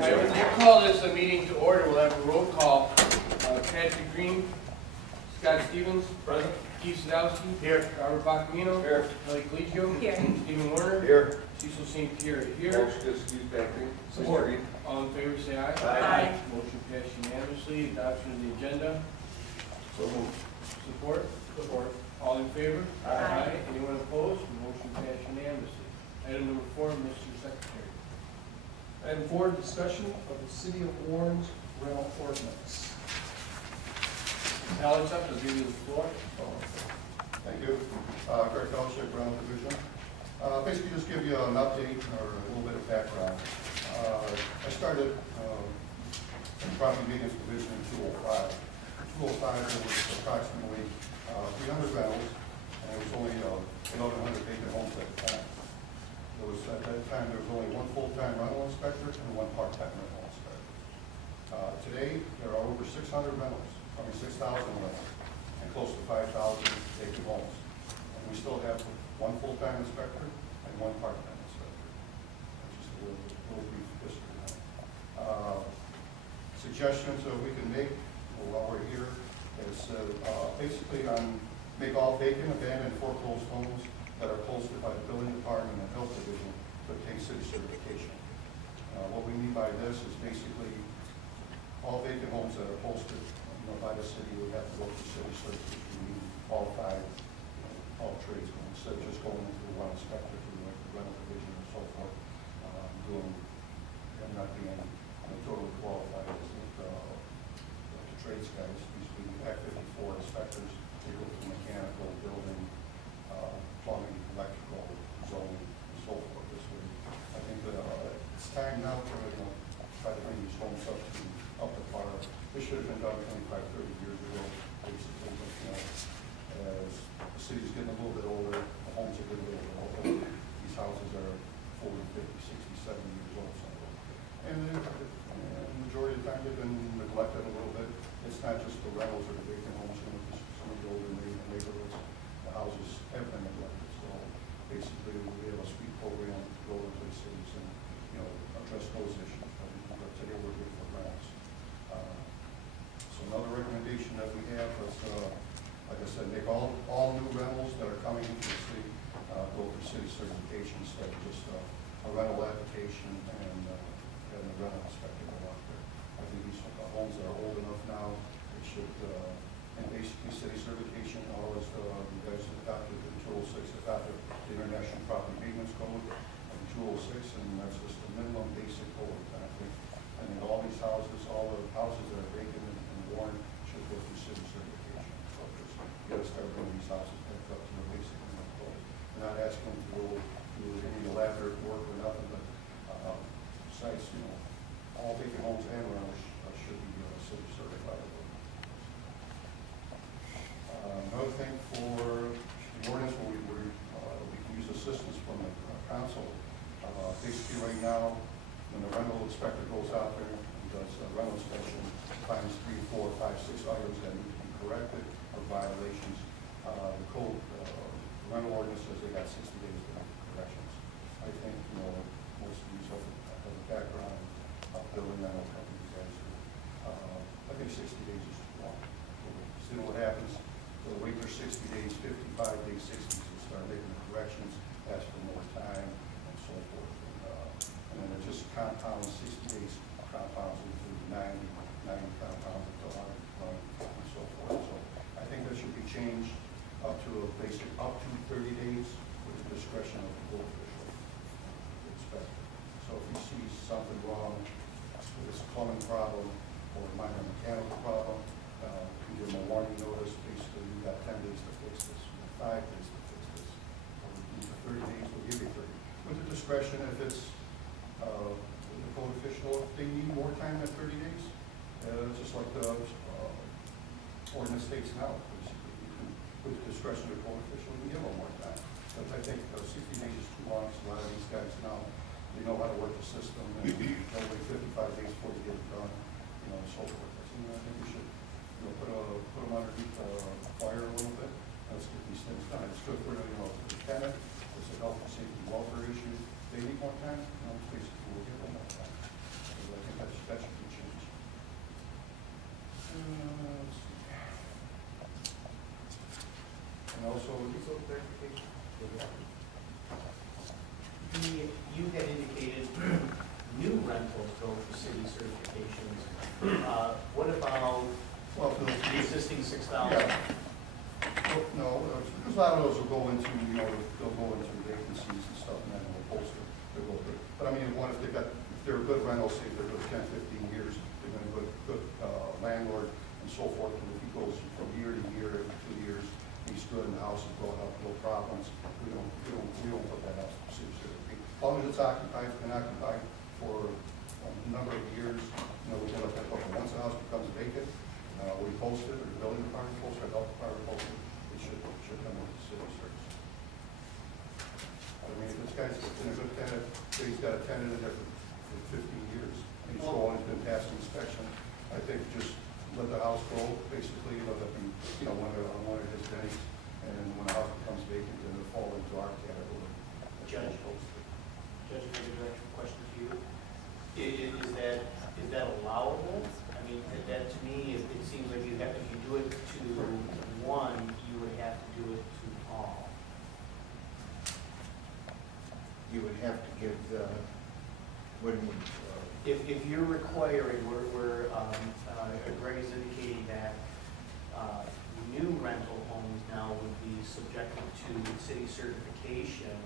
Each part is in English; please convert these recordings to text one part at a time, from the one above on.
I will call this a meeting to order. We'll have a roll call. Patrick Green, Scott Stevens. Present. Keith Sadowski. Here. Robert Bacamino. Here. Kelly Colegio. Here. Stephen Warner. Here. Cecil St. Pierre. Here. Motion to excuse Patrick. Support. All in favor, say aye. Aye. Motion passed unanimously. Adoption of the agenda. So moved. Support. Support. All in favor? Aye. Anyone opposed? Motion passed unanimously. Item number 4, Mr. Secretary. Item 4, discussion of the City of Warren's rental ordinance. Alex, up, I'll give you the floor. Thank you. Greg Fellowship, Rental Division. Basically, just give you an update or a little bit of background. I started in property maintenance division in 205. In 205, there was approximately 300 rentals, and it was only 1,100 vacant homes at the time. At that time, there was only one full-time rental inspector and one part-time rental inspector. Today, there are over 600 rentals, 6,000 rentals, and close to 5,000 vacant homes. And we still have one full-time inspector and one part-time inspector. That's just a little brief history. Suggestions that we can make while we're here is basically make all vacant, abandoned, foreclosed homes that are posted by the building department and health division to obtain city certification. What we mean by this is basically all vacant homes that are posted by the city would have to go through city certification. We need all 5, all trades, instead of just going into one inspector to the rental division and so forth, and not being totally qualified as the trades guys. These Act 54 inspectors, they go through mechanical, building, plumbing, electrical, zoning, and so forth. This way, I think that it's time now for try to bring these homes up to par. This should have been done 25, 30 years ago, basically. But as the city's getting a little bit older, the homes are getting a little bit older. These houses are 40, 50, 60, 70 years old. And the majority of the time they've been neglected a little bit. It's not just the rentals or the vacant homes, some of the older neighborhoods, the houses have been neglected. So basically, we have a sweep program to go into the cities and address those issues. But today we're here for rentals. So another recommendation that we have is, like I said, make all new rentals that are coming into the city go through city certification instead of just a rental application and having a rental inspector go out there. I think these homes that are old enough now, it should, and basically city certification, all as you guys adopted the 206, adopted the International Property Maintenance Code and 206, and that's just the minimum basic code. I think. I mean, all these houses, all the houses that are vacant and Warren should go through city certification. So you got to start bringing these houses back up to the basic minimum code. We're not asking them to go do any elaborate work or nothing, but besides, all vacant homes and rentals should be city certified. Another thing for the ordinance where we can use assistance from the council. Basically, right now, when the rental inspector goes out there and does a rental inspection, finds 3, 4, 5, 6 items that need to be corrected or violations, the code, the rental ordinance says they got 60 days to make corrections. I think, most of these have a background of building rental companies guys do. I think 60 days is too long. See what happens. They'll wait for 60 days, 55 days, 60 to start making the corrections, ask for more time, and so forth. And then it just compounds, 60 days compounds into 90 compounds until 120 and so forth. So I think that should be changed up to a basic, up to 30 days with the discretion of the code official, the inspector. So if you see something wrong with this plumbing problem or minor mechanical problem, you give them a warning notice. Basically, you got 10 days to fix this, 5 days to fix this. Or for 30 days, we'll give you 30. With the discretion, if it's the code official, if they need more time than 30 days, just like the ordinance states now. Basically, you can, with the discretion of the code official, you can give them more time. But I think 60 days is too long. So a lot of these guys now, they know how to work the system, and they'll wait 55 days before they get it done, and so forth. I think we should put them underneath fire a little bit. Let's get these things done. It's good for the tenant. It's a health and safety welfare issue. They need more time. Basically, we'll give them more time. So I think also, You had indicated new rentals go for city certifications. What about well, the existing 6,000? yeah. No, because a lot of those will go into, they'll go into vacancies and stuff, and then we'll post it. They'll go through. But I mean, if they're a good rental, say they're good 10, 15 years, they've been a good landlord and so forth, and if he goes from year to year, every 2 years, he's good and the house is brought up, no problems, we don't put that out to city certificate. As long as it's occupied, been occupied for a number of years, we get up that, once the house becomes vacant, we post it, or the building department posts it, or health department posts it, it should come with the city service. I mean, if this guy's been a good tenant, say he's got a tenant in there for 15 years, and he's going, he's been passing inspection, I think just let the house go, basically, let it be, one of his days, and when the house becomes vacant, then it'll fall into our category. Judge, Judge, if I could direct a question to you. Is that allowable? I mean, that to me, it seems like if you do it to one, you would have to do it to all. You would have to give, If you're requiring, Greg is indicating that new rental homes now would be subjected to city certification,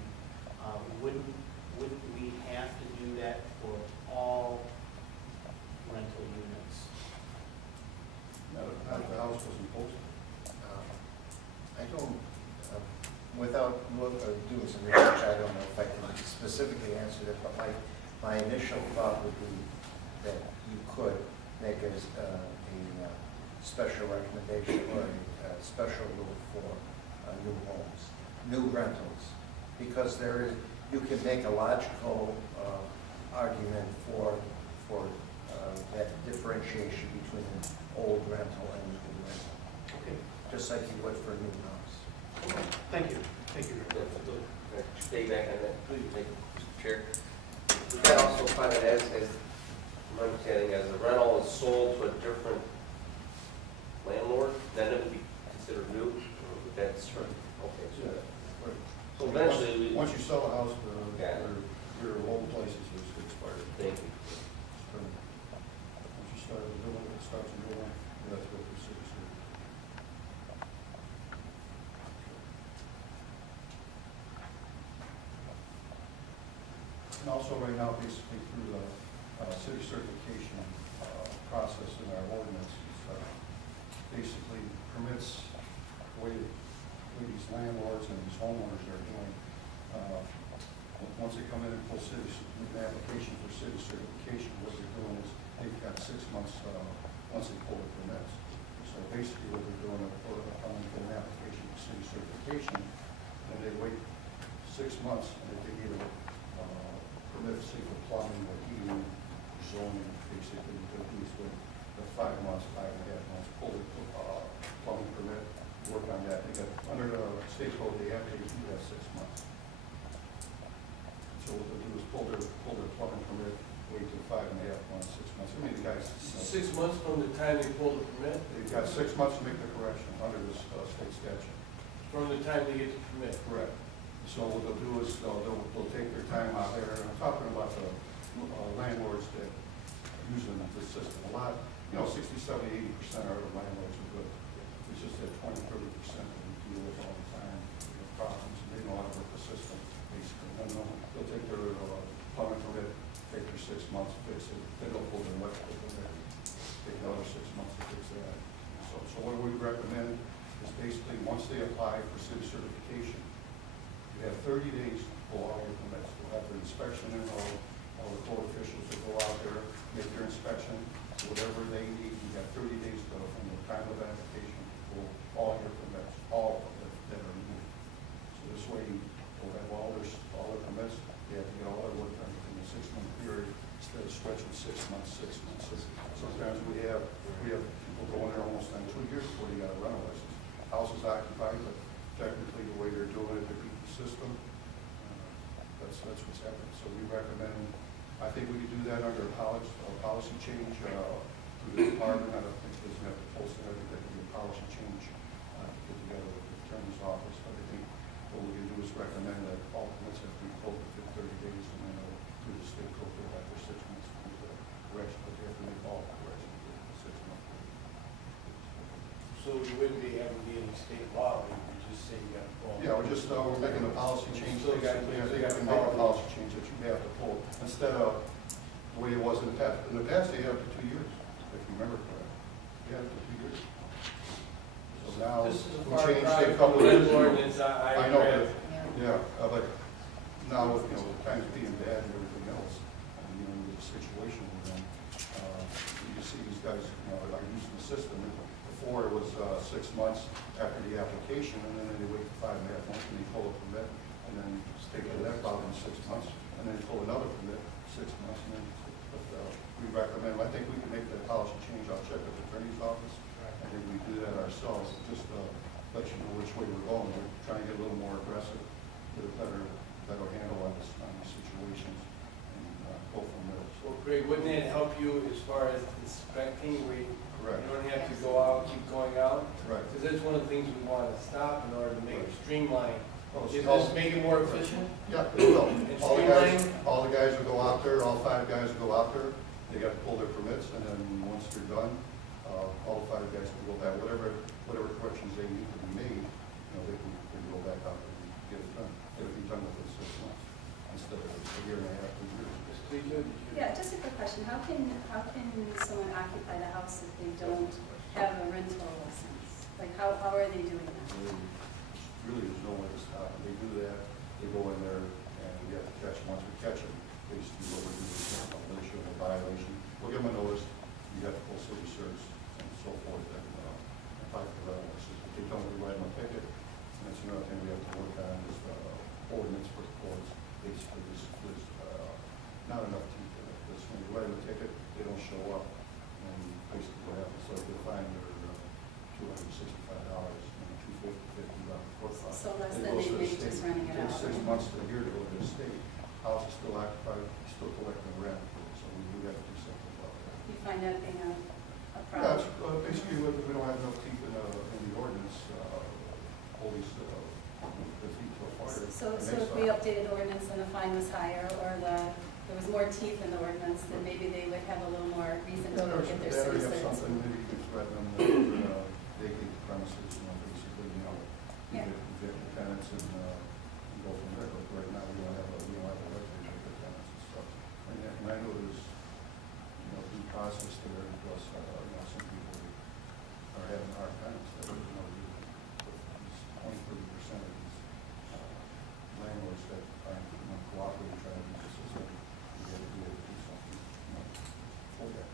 wouldn't we have to do that for all rental units? Now, if the house wasn't posted. I don't, without doing some research, I don't know if I can specifically answer that, but my initial thought would be that you could make a special recommendation or a special rule for new homes, new rentals, because you can make a logical argument for that differentiation between an old rental and a new rental, Okay. just like you would for a new house. Thank you. Thank you. Stay back on that, please, Mr. Chair. Would that also find it as my understanding, as a rental is sold to a different landlord, then it would be considered new? That's right. Okay, so eventually, Once you sell a house, Yeah. your whole place is expired. thank you. Once you start a new one, it starts a new one, you have to go through city service. And also right now, basically through the city certification process in our ordinance, basically permits the way these landlords and these homeowners are doing. Once they come in and pull an application for city certification, what they're doing is they've got 6 months once they pull the permits. So basically what they're doing is coming for an application for city certification, and they wait 6 months, and if they get a permit, say for plumbing or heating, zoning, basically, they'll do is wait the 5 months, 5.5 months, pull the plumbing permit, work on that. They got, under the state code, they have to do that 6 months. So what they'll do is pull their plumbing permit, wait till 5.5 months, 6 months. I mean, the guys, 6 months from the time they pull the permit, they've got 6 months to make the correction under this state statute. from the time they get the permit. Correct. So what they'll do is they'll take their time out there, and I'm talking about the landlords that are using the system. A lot, 60, 70, 80% of the landlords are good. It's just that 20, 30% that we deal with all the time, they have problems, and they know how to work the system, basically. And they'll take their plumbing permit, take their 6 months to fix it, then they'll pull their electrical permit, take another 6 months to fix that. So what we recommend is basically, once they apply for city certification, you have 30 days to pull all your permits. We'll have their inspection and all the code officials will go out there, make their inspection, whatever they need. You have 30 days to, from the time of application, to pull all your permits, all that are needed. So this way, we'll have all their permits. They have to get all their work done in a 6-month period instead of stretching 6 months, 6 months. Sometimes we have people going there almost on 2 years before they got a rental license. House is occupied, but technically the way they're doing it, they beat the system. That's what's happening. So we recommend, I think we could do that under a policy change through the department. I don't think it doesn't have to post and everything. It could be a policy change to get together with the attorney's office, but I think what we can do is recommend that all permits have to be pulled within 30 days, and then do the state code bill after 6 months to do the correction, but they have to make all corrections within the 6 months. So you wouldn't be having to be any state law, you would just say you got to pull. Yeah, we're just, we're making a policy change. Still got- I think still got we can make a power. policy change that you have to pull, instead of the way it was in the past. In the past, they had up to 2 years, if you remember correctly. They had up to 2 years. So now, This is a we far changed cry it a from couple the of years rental ago. ordinance I I know, read. but now, with, you know, the times being bad and everything else, and, you know, with the situation we're in, you see these guys, you know, are using the system. Before, it was 6 months after the application, and then they wait for 5.5 months, and they pull a permit, and then take care of that problem in 6 months, and then pull another permit, 6 months, and then, but we recommend, I think we can make that policy change. I'll check with the attorney's office. I think we do that ourselves, just let you know which way we're going. We're trying to get a little more aggressive, get a better handle on these situations, and go from there. Well, Greg, wouldn't it help you as far as inspecting, where you Correct. don't have to go out, keep going out? Correct. Because that's one of the things we want to stop in order to make it streamlined. Oh, Is so- this make it more efficient? Yeah, it will. And All the guys will go out there, all 5 guys will go out there, they got to pull their permits, and then once they're done, all 5 guys can go back, whatever corrections they need to be made, you know, they can go back out there and get it done. It'll be done within 6 months, instead of a year and a half, 2 years. Ms. Cleveland, did you- Yeah, just a quick question. How can someone occupy the house if they don't have a rental license? Like, how are they doing that? Really, there's no way to stop them. They do that, they go in there, and we have to catch them. Once we catch them, basically what we do is they show a violation. We'll give them a notice, you have to pull city search and so forth, and apply for the license. If they don't, we write them a ticket, and that's another thing we have to work on is ordinance for the courts. Basically, there's not enough teeth in it. Because when you write them a ticket, they don't show up, and basically what happens, so they find their $265, $250 around the court file. So less It than goes to they the make state. just running it Takes out. 6 months to a year to go to the state. House is still occupied, still collecting rent, so we have to do something about that. You find that being a Yeah, problem? it's basically, we don't have enough teeth in the ordinance, always the teeth to a fire. So And if they we stop. updated the ordinance and the fine was higher, or there was more teeth in the ordinance, then maybe they would have a little more reason to go get their Better city have certs. something, maybe you can threaten them, that vacate the premises, you know, basically, you know, Yeah. evict the tenants and go from there. But right now, we don't have a right to evict the tenants and stuff. And I know there's, you know, due process there, because, you know, some people are having hard times, that, you know, these 20-30% of these landlords that aren't, you know, cooperating, trying to be consistent, we have to do something, you know, for that.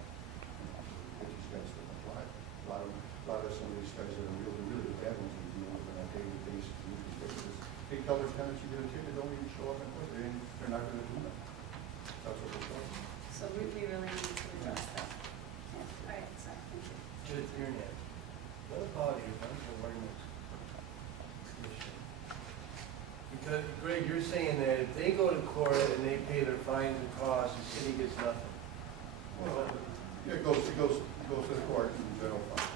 Get these guys to comply. A lot of some of these guys that are really bad ones we deal with on a daily basis. They tell their tenants, you get a ticket, don't even show up and quit. They're not gonna do that. That's what they're doing. So we really need to address that. Yeah, all right, sorry, thank you. Judge Biernan, what about a rental ordinance commission? Because, Greg, you're saying that if they go to court and they pay their fines and costs, the city gets nothing. Well, yeah, it goes to the court in the general fund.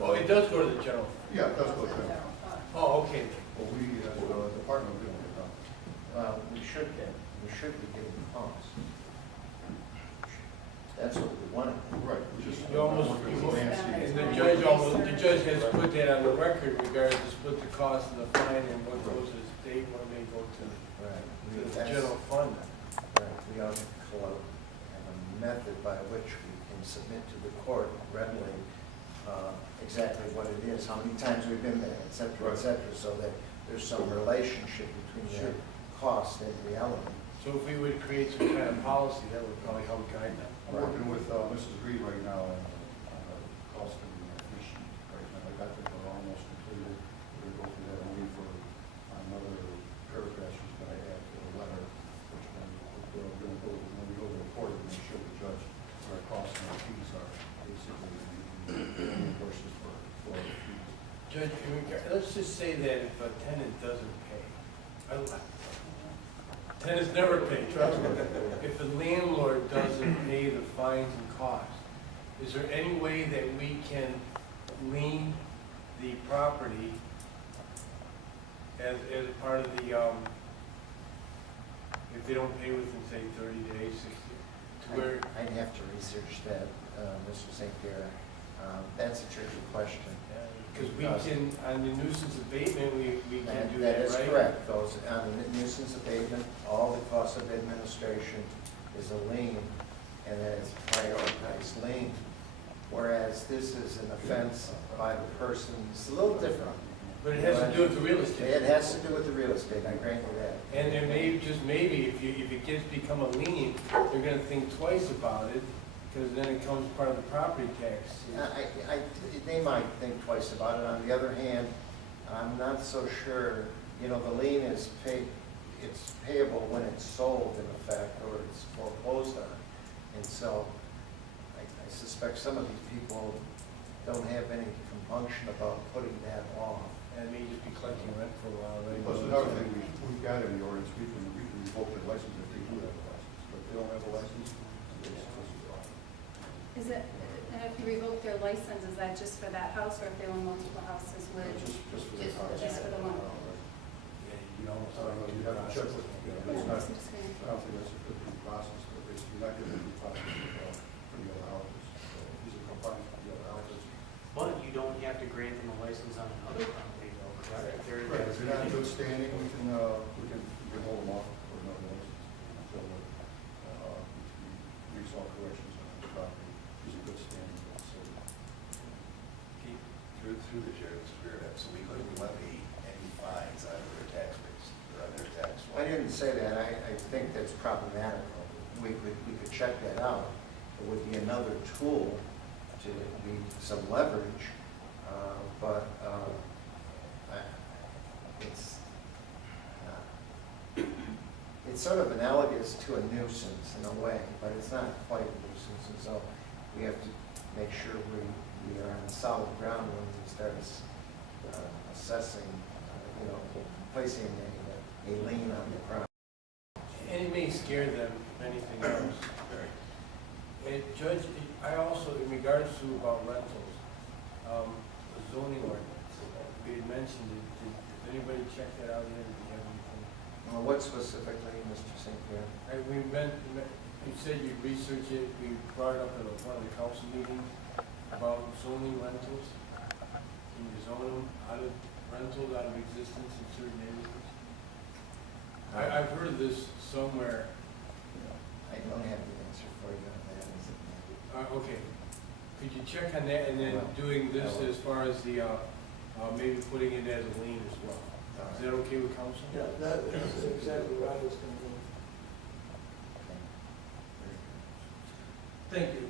Oh, it does go to the general. Yeah, it does go to the general fund. Oh, okay. But we, as a department, we don't get nothing. We should be getting costs. That's what we wanted. Right, we just. You almost, working you with almost- Nancy. and the judge has put that on the record regarding to split the cost of the fine and what goes to the state, what may go to the general fund. Right, we ought to have a method by which we can submit to the court readily exactly what it is, how many times we've been there, et cetera, so that there's some relationship between the cost and reality. So if we would create some kind of policy, that would probably help guide them. I'm working with Mrs. Reed right now on cost and mission right now. I got them almost completed. We're going to go through that and wait for another paragraph she's going to add to the letter, which we're going to go, when we go to the court, we're going to show the judge what our costs and our fees are, basically, and courses for fees. Judge, let's just say that if a tenant doesn't pay, tenants never pay, trust me. If the landlord doesn't pay the fines and costs, is there any way that we can lien the property as part of the, if they don't pay within, say, 30 days, 60, to where, I'd have to research that, Mr. St. Pierre. That's a tricky question. because we can, on the nuisance abatement, we can do That that, is right? correct. Those, on the nuisance abatement, all the cost of administration is a lien, and that is a prioritized lien. Whereas this is an offense by the person, it's a little different. But it has to do with the real estate. It has to do with the real estate, I grant you that. And then maybe, just maybe, if it gets become a lien, they're gonna think twice about it, because then it comes part of the property tax. They might think twice about it. On the other hand, I'm not so sure, you know, the lien is paid, it's payable when it's sold in effect, or it's foreclosed on. And so, I suspect some of these people don't have any compunction about putting that off. And may just be collecting rent for a while, right? Plus, another thing, we've got in the ordinance, we can revoke their license if they do have a license, but if they don't have a license, they just close it off. Is it, and if you revoke their license, is that just for that house, or if they own multiple houses with? Just for the house. Just for the one. Yeah, you almost I don't know, you have to check with, you know, it's Yeah, not, I'm just saying. I don't think that's a good due process, but basically not giving due process for the other houses. So these are compliant with the other houses. But you don't have to grant them a license on another property though, correct? If they're- Right, if they're not in good standing, we can hold them off for another license until we make all corrections on the property. He's in good standing with the city. Through the chair, Mr. Spearhead, so we couldn't levy any fines out of their tax base, or on their tax. I didn't say that. I think that's problematical. We could check that out. It would be another tool to be some leverage, but it's sort of analogous to a nuisance in a way, but it's not quite a nuisance, and so we have to make sure we are on solid ground when we start assessing, placing a lien on the property. And it may scare them, if anything else. And Judge, I also, in regards to about rentals, the zoning ordinance, we had mentioned it, did anybody check that out yet? Did you have anything? Well, what specifically, Mr. St. Pierre? You said you researched it, we brought it up at one of the council meetings about zoning rentals. Can you zone them rentals out of existence in certain neighborhoods? I've heard of this somewhere. I don't have the answer for you on that. Okay, could you check on that and then doing this as far as the, maybe putting it as a lien as well? Is that okay with council? Yeah, that is exactly what I was going to do. Thank you.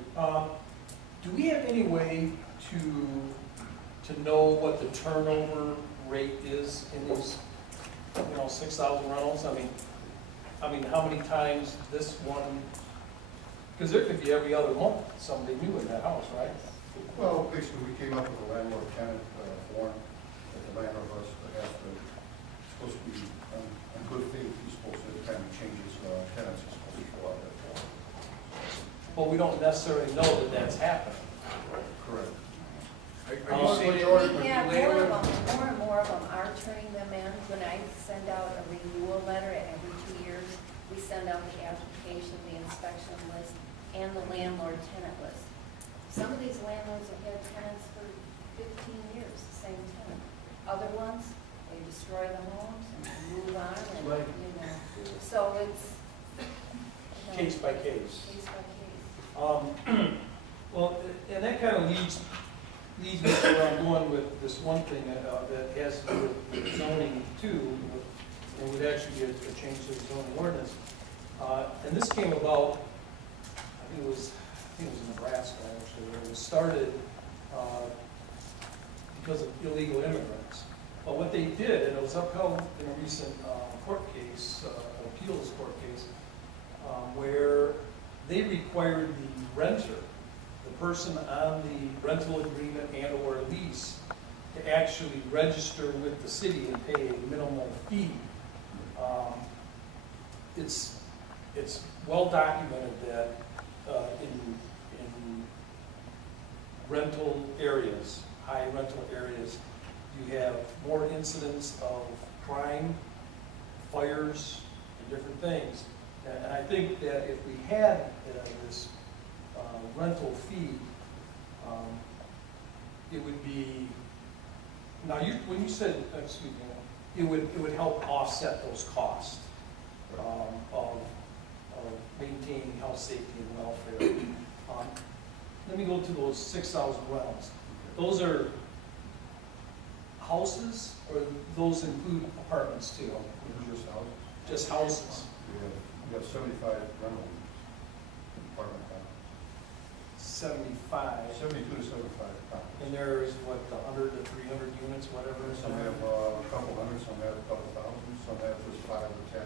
Do we have any way to know what the turnover rate is in these, 6,000 rentals? I mean, how many times this one, because there could be every other month somebody new in that house, right? Well, basically, we came up with a landlord-tenant form that the landlord has to, supposed to be on good faith, he's supposed to, every time he changes tenants, he's supposed to fill out that form. But we don't necessarily know that that's happening. Correct. Are you saying it? Yeah, more and more of them are turning them in. When I send out a renewal letter every 2 years, we send out the application, the inspection list, and the landlord tenant list. Some of these landlords have had tenants for 15 years, the same tenant. Other ones, they destroy the homes and move on, and, Right. So it's. Case by case. Case by case. Well, and that kind of leads me to where I'm going with this one thing that has to do with zoning too, and would actually be a change to the zoning ordinance. And this came about, I think it was in Nebraska actually, where it was started because of illegal immigrants. But what they did, and it was upheld in a recent court case, appeals court case, where they required the renter, the person on the rental agreement and or lease, to actually register with the city and pay a minimal fee. It's well documented that in rental areas, high rental areas, you have more incidents of crime, fires, and different things. And I think that if we had this rental fee, it would be, now when you said, excuse me, it would help offset those costs of maintaining health, safety, and welfare. Let me go to those 6,000 rentals. Those are houses, or those include apartments too? Just houses. Just houses. We have 75 rental apartment towns. 75. 72 to 75 towns. And there's, what, 100 to 300 units, whatever? Some have a couple hundred, some have a couple thousand, some have just 5 or 10.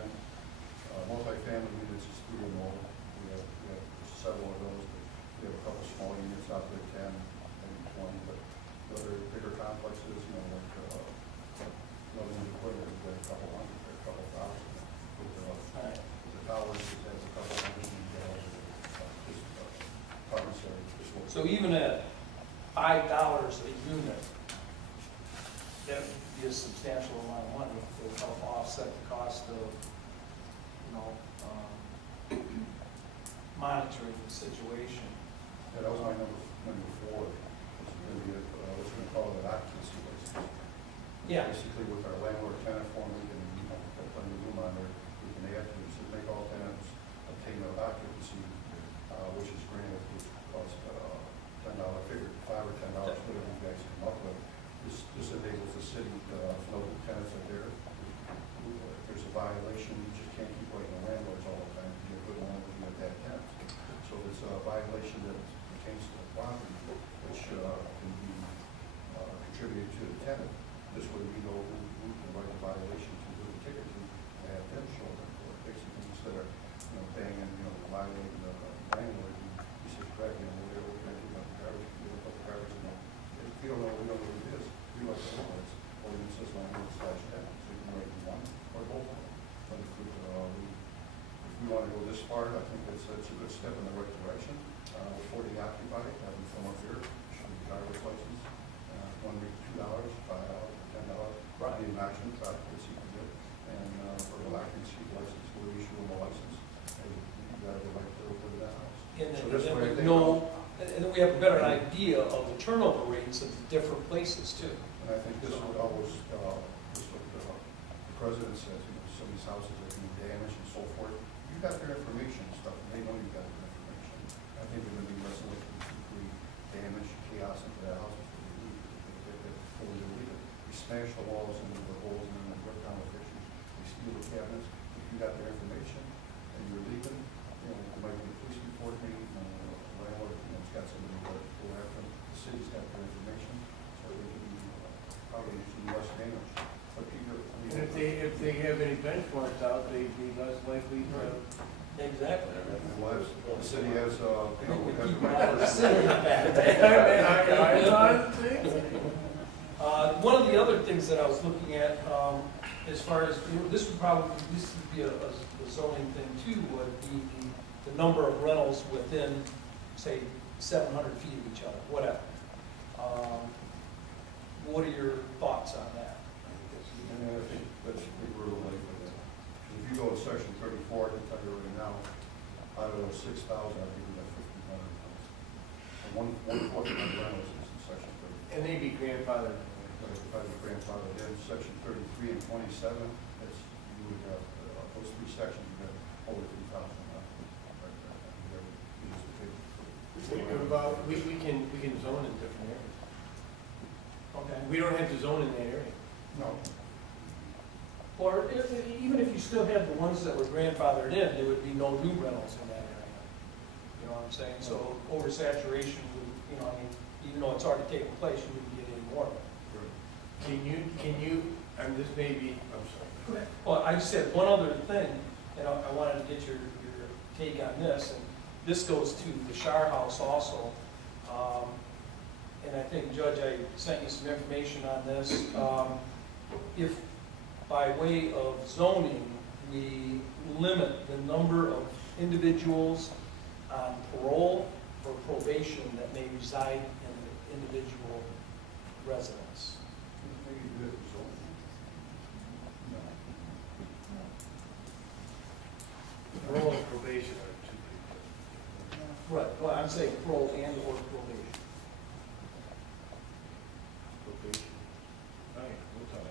Multi-family units is 3 or more. We have several of those. We have a couple small units out there, 10, maybe 20, but the other bigger complexes, you know, like Loving Equipment, we've got a couple hundred, a couple thousand. Right. The towers, it has a couple hundred, and just apartments are just what. So even at $5 a unit, that would be a substantial amount of money to help offset the cost of, you know, monitoring the situation. Yeah, that was my number 4. It's going to be, I was going to call it an occupancy license. Yeah. Basically, with our landlord-tenant form, we can, you know, put plenty of room on there, we can add to it, so make all tenants obtain an occupancy, which is granted, which costs $10 figure, $5 or $10, whatever you guys come up with. This enables the city, if no tenants are there, if there's a violation, you just can't keep waiting on landlords all the time, you're a good landlord, you have bad tenants. So if it's a violation that pertains to the property, which can be contributed to the tenant, this way we know who can write the violation to, who the ticket to, and have them show up in court. Basically, instead of, you know, banging, you know, violating the landlord, he says, correct, you know, we're going to do the garbage, we don't put the garbage in there. If we don't know what it is, we like the ordinance, ordinance says landlord/tenant, so you can write one or both of them. But if we want to go this far, I think it's a good step in the right direction. For the occupied, have them come up here, show the driver's license, one week $2, $5, $10, Right. the maximum occupancy you can get. And for the occupancy license, we'll issue them a license, and you got the right to open that house. And So then, this and way I then we think- know, and then we have a better idea of the turnover rates of the different places too. And I think this would always, this what the president says, you know, some of these houses that can be damaged and so forth. You got their information and stuff, and they know you got their information. I think they're gonna be less likely to create damage, chaos into their houses if they leave, before they leave it. We smash the walls into the holes and then they rip down the fixtures, they steal the cabinets. If you got their information and you're leaving, you know, there might be a police report made, landlord, you know, it's got somebody to go after them. The city's got their information, so they can be probably do less damage. But Peter, I mean. And if they have any benchmarks out, they'd be less likely to. Exactly. Well, the city has, you know, we have. Keep out of the city. One of the other things that I was looking at, as far as, this would be a zoning thing too, would be the number of rentals within, say, 700 feet of each other, whatever. What are your thoughts on that? And I think that's a big rule like that. If you go to section 34, I can tell you right now, out of those 6,000, I think we got 1,500 rentals. And one-fourth of my rentals is in section 34. And they'd be grandfathered. By the grandfather, then section 33 and 27, that's, you would have, those 3 sections, you have over 3,000. What about, we can zone in different areas. Okay. We don't have to zone in that area. No. Or even if you still had the ones that were grandfathered in, there would be no new rentals in that area. You know what I'm saying? So oversaturation would, you know, I mean, even though it's already taken place, you wouldn't get any more of it. Can you, this may be, I'm sorry. Well, I just said one other thing, and I wanted to get your take on this, and this goes to the Shar House also. And I think, Judge, I sent you some information on this. If by way of zoning, we limit the number of individuals on parole or probation that may reside in an individual residence. Maybe you do it for zoning. No, Right, well, I'm saying parole and or probation. Probation. All right, we'll talk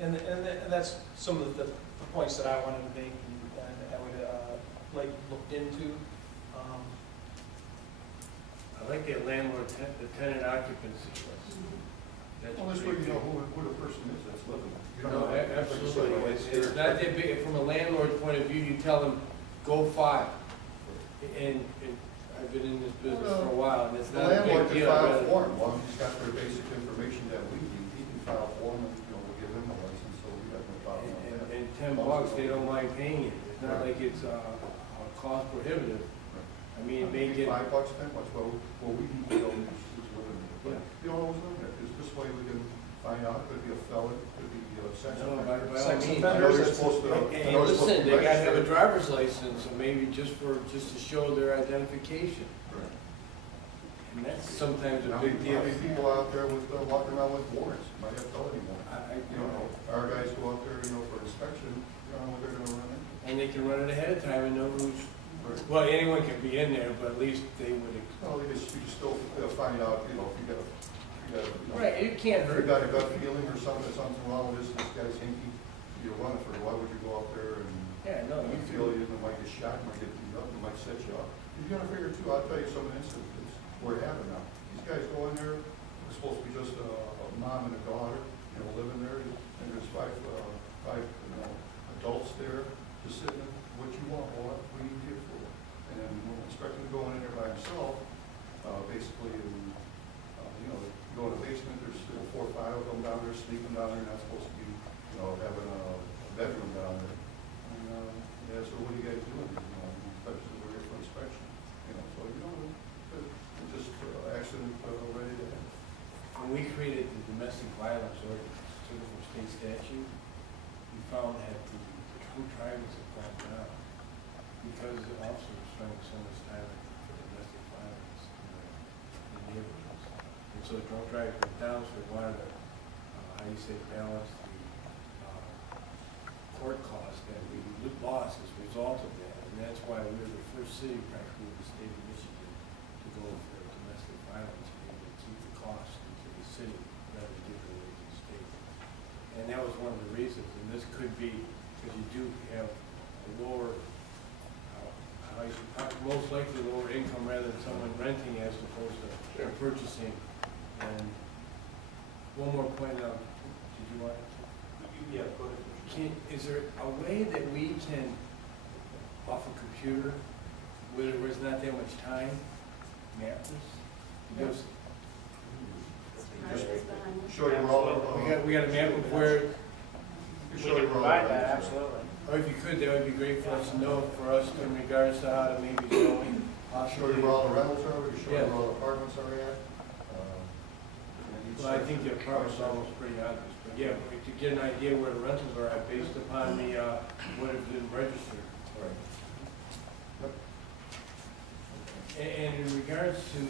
And that's some of the points that I wanted to make and I would like looked into. I like that landlord, the tenant occupancy list. That's Well, this way pretty you know good. who the person is that's living. You don't No, know, like you said, absolutely. it's It's not that big, from a landlord's point of view, you tell them, go file. And I've been in this business for a while, and it's The not a landlord big can deal. file rather- for him, well, he's got their basic information that we need, he can file for him, and, you know, we'll give him the license, so we have no problem with that. And $10, they don't mind paying it. It's not like it's cost prohibitive. I mean, it may get, $5, $10, well, we need to know who's living there. But you don't always live there, because this way we can find out, could be a felon, could be a sex no, offender. by all Sex means. I know offenders, they're supposed to. I And know they're supposed listen, to they gotta have a register. driver's license, so maybe just to show their identification. Right. And that's sometimes a How big many deal. people out there with, walking around with warrants, might have felony warrants. You know, our guys go out there, you know, for inspection, you don't know what they're gonna run into. And they can run it ahead of time and know who's, well, anyone can be in there, but at least they would, No, you just still find out, you know, if you got, you know. right, it can't If you hurt. got a gut feeling or something's wrong with this guy's hinky, you're running for it, why would you go out there and Yeah, no, you you feel feel, you might get shot, might get beat up, it might set you up. You gotta figure too, I'll tell you some instances where it happened now. These guys go in there, it's supposed to be just a mom and a daughter, you know, living there, and there's five adults there, just sitting, what you want, what do you get for it? And when the inspector going in there by himself, basically, you know, you go in the basement, there's 4 or 5 of them down there, sleeping down there, not supposed to be, you know, having a bedroom down there. And, yeah, so what are you guys doing? You know, especially we're here for inspection, you know, so, you know, it's just accident ready to happen. when we created the domestic violence ordinance, sort of a state statute, we found that the true trials have gone down because the officers were spending so much time for domestic violence in the neighborhoods. And so drunk driving went down, so we wanted to, how do you say, balance the court costs that we lost as a result of that. And that's why we were the first city practically in the state of Michigan to go for domestic violence, to be able to keep the costs into the city rather than give it away to the state. And that was one of the reasons, and this could be, because you do have a lower, most likely lower income rather than someone renting as opposed to purchasing. And one more point, did you want to? Yeah, go ahead. Is there a way that we can, off a computer, where there's not that much time, map this? Because Mark is behind us. Show you where all, we got a map of where, show you where all the rights are. absolutely. or if you could, that would be great for us to know, for us in regards to how to maybe zone. I'll show you where all the rentals are, we show you Yeah. where all the apartments are at. Well, I think the apartment's almost pretty obvious, but yeah, to get an idea where the rentals are at based upon the, what have been registered. Right. Yep. And in regards to,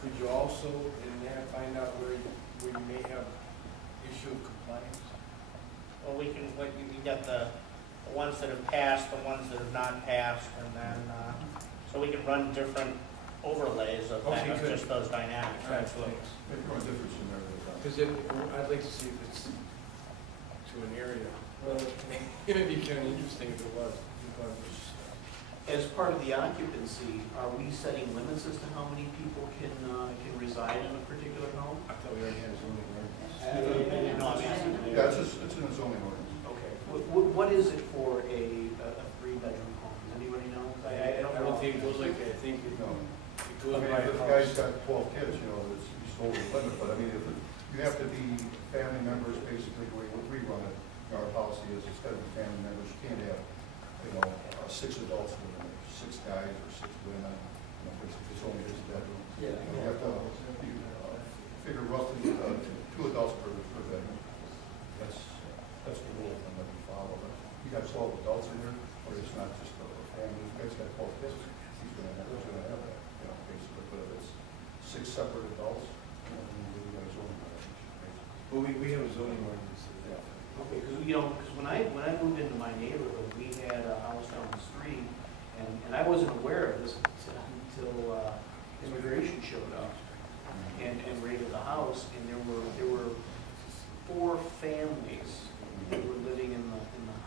could you also in that find out where you may have issue of compliance? Well, we can, like, we got the ones that have passed, the ones that have not passed, and then, so we can run different overlays of that, Okay, of good. just those dynamics, absolutely. Maybe a difference in there. Because I'd like to see if it's to an area. Well, it'd be kind of interesting if it was. As part of the occupancy, are we setting limits as to how many people can reside in a particular home? I thought we already had zoning ordinance. No, I'm asking. Yeah, it's in the zoning ordinance. Okay. What is it for a 3-bedroom home? Does anybody know? I don't I know. don't think it goes like that. I think it No. goes I mean, by if the house. guy's got 12 kids, you know, he's over the limit, but I mean, if you have to be family members, basically, the way we run it, our policy is it's got to be family members, you can't have, you know, 6 adults living there, 6 guys or 6 women, you know, basically, it's only his bedroom. Yeah. You have to, figure roughly 2 adults per bedroom. That's the rule that we follow, but you got 12 adults in there, or it's not just a family, if the guy's got 12 kids, he's gonna have that, you know, basically, but if it's 6 separate adults, you know, then you got a zoning violation. Well, we have a zoning ordinance. Okay, because, you know, because when I moved into my neighborhood, we had a house down the street, And I wasn't aware of this until immigration showed up and raided the house, and there were 4 families that were living in the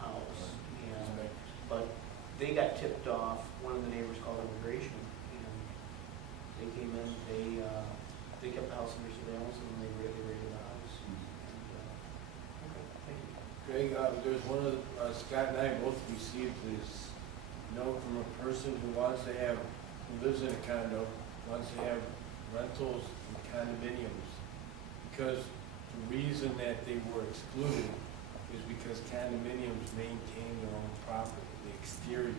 house. And, but they got tipped off, one of the neighbors called immigration, and they came in, they kept the house under surveillance, and they raided the house. And, okay, thank you. Greg, there's one of, Scott and I both received this note from a person who lives in a condo, wants to have rentals and condominiums. Because the reason that they were excluded is because condominiums maintain their own property, the exterior,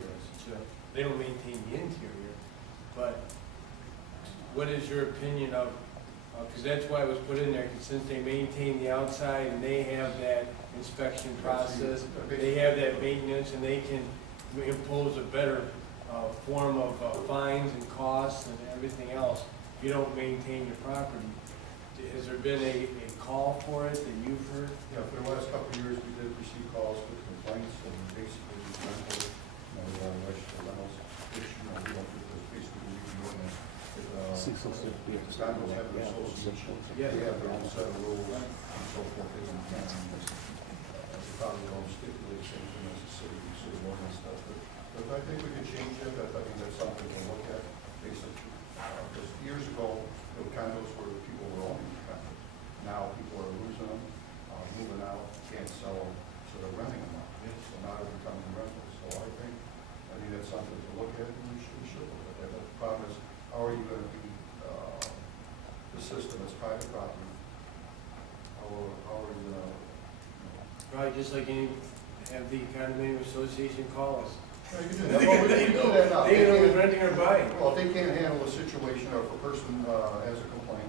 they don't maintain the interior. But what is your opinion of, because that's why it was put in there, because since they maintain the outside and they have that inspection process, they have that maintenance, and they can impose a better form of fines and costs and everything else if you don't maintain your property. Has there been a call for it that you've heard? Yeah, for the last couple of years, we did receive calls with complaints, and basically, rental, registered rentals, which, we don't do, because basically we do it. The condos have their association, they have their own set of rules and so forth. They don't have probably don't stipulate the same thing as the city ordinance stuff. But I think we could change it. I think that's something to look at, basically. Because years ago, there were condos where people were owning the condos. Now people are losing them, moving out, can't sell them, so they're renting them out. So now they're becoming rentals. So I think that's something to look at, and we should look at that. But the problem is, how are you going to be the system as private property? How are you going to? Probably just like have the condominium association call us. No, you can do that. Well, we can do that now. They know who's renting or buying. Well, if they can't handle a situation, or if a person has a complaint,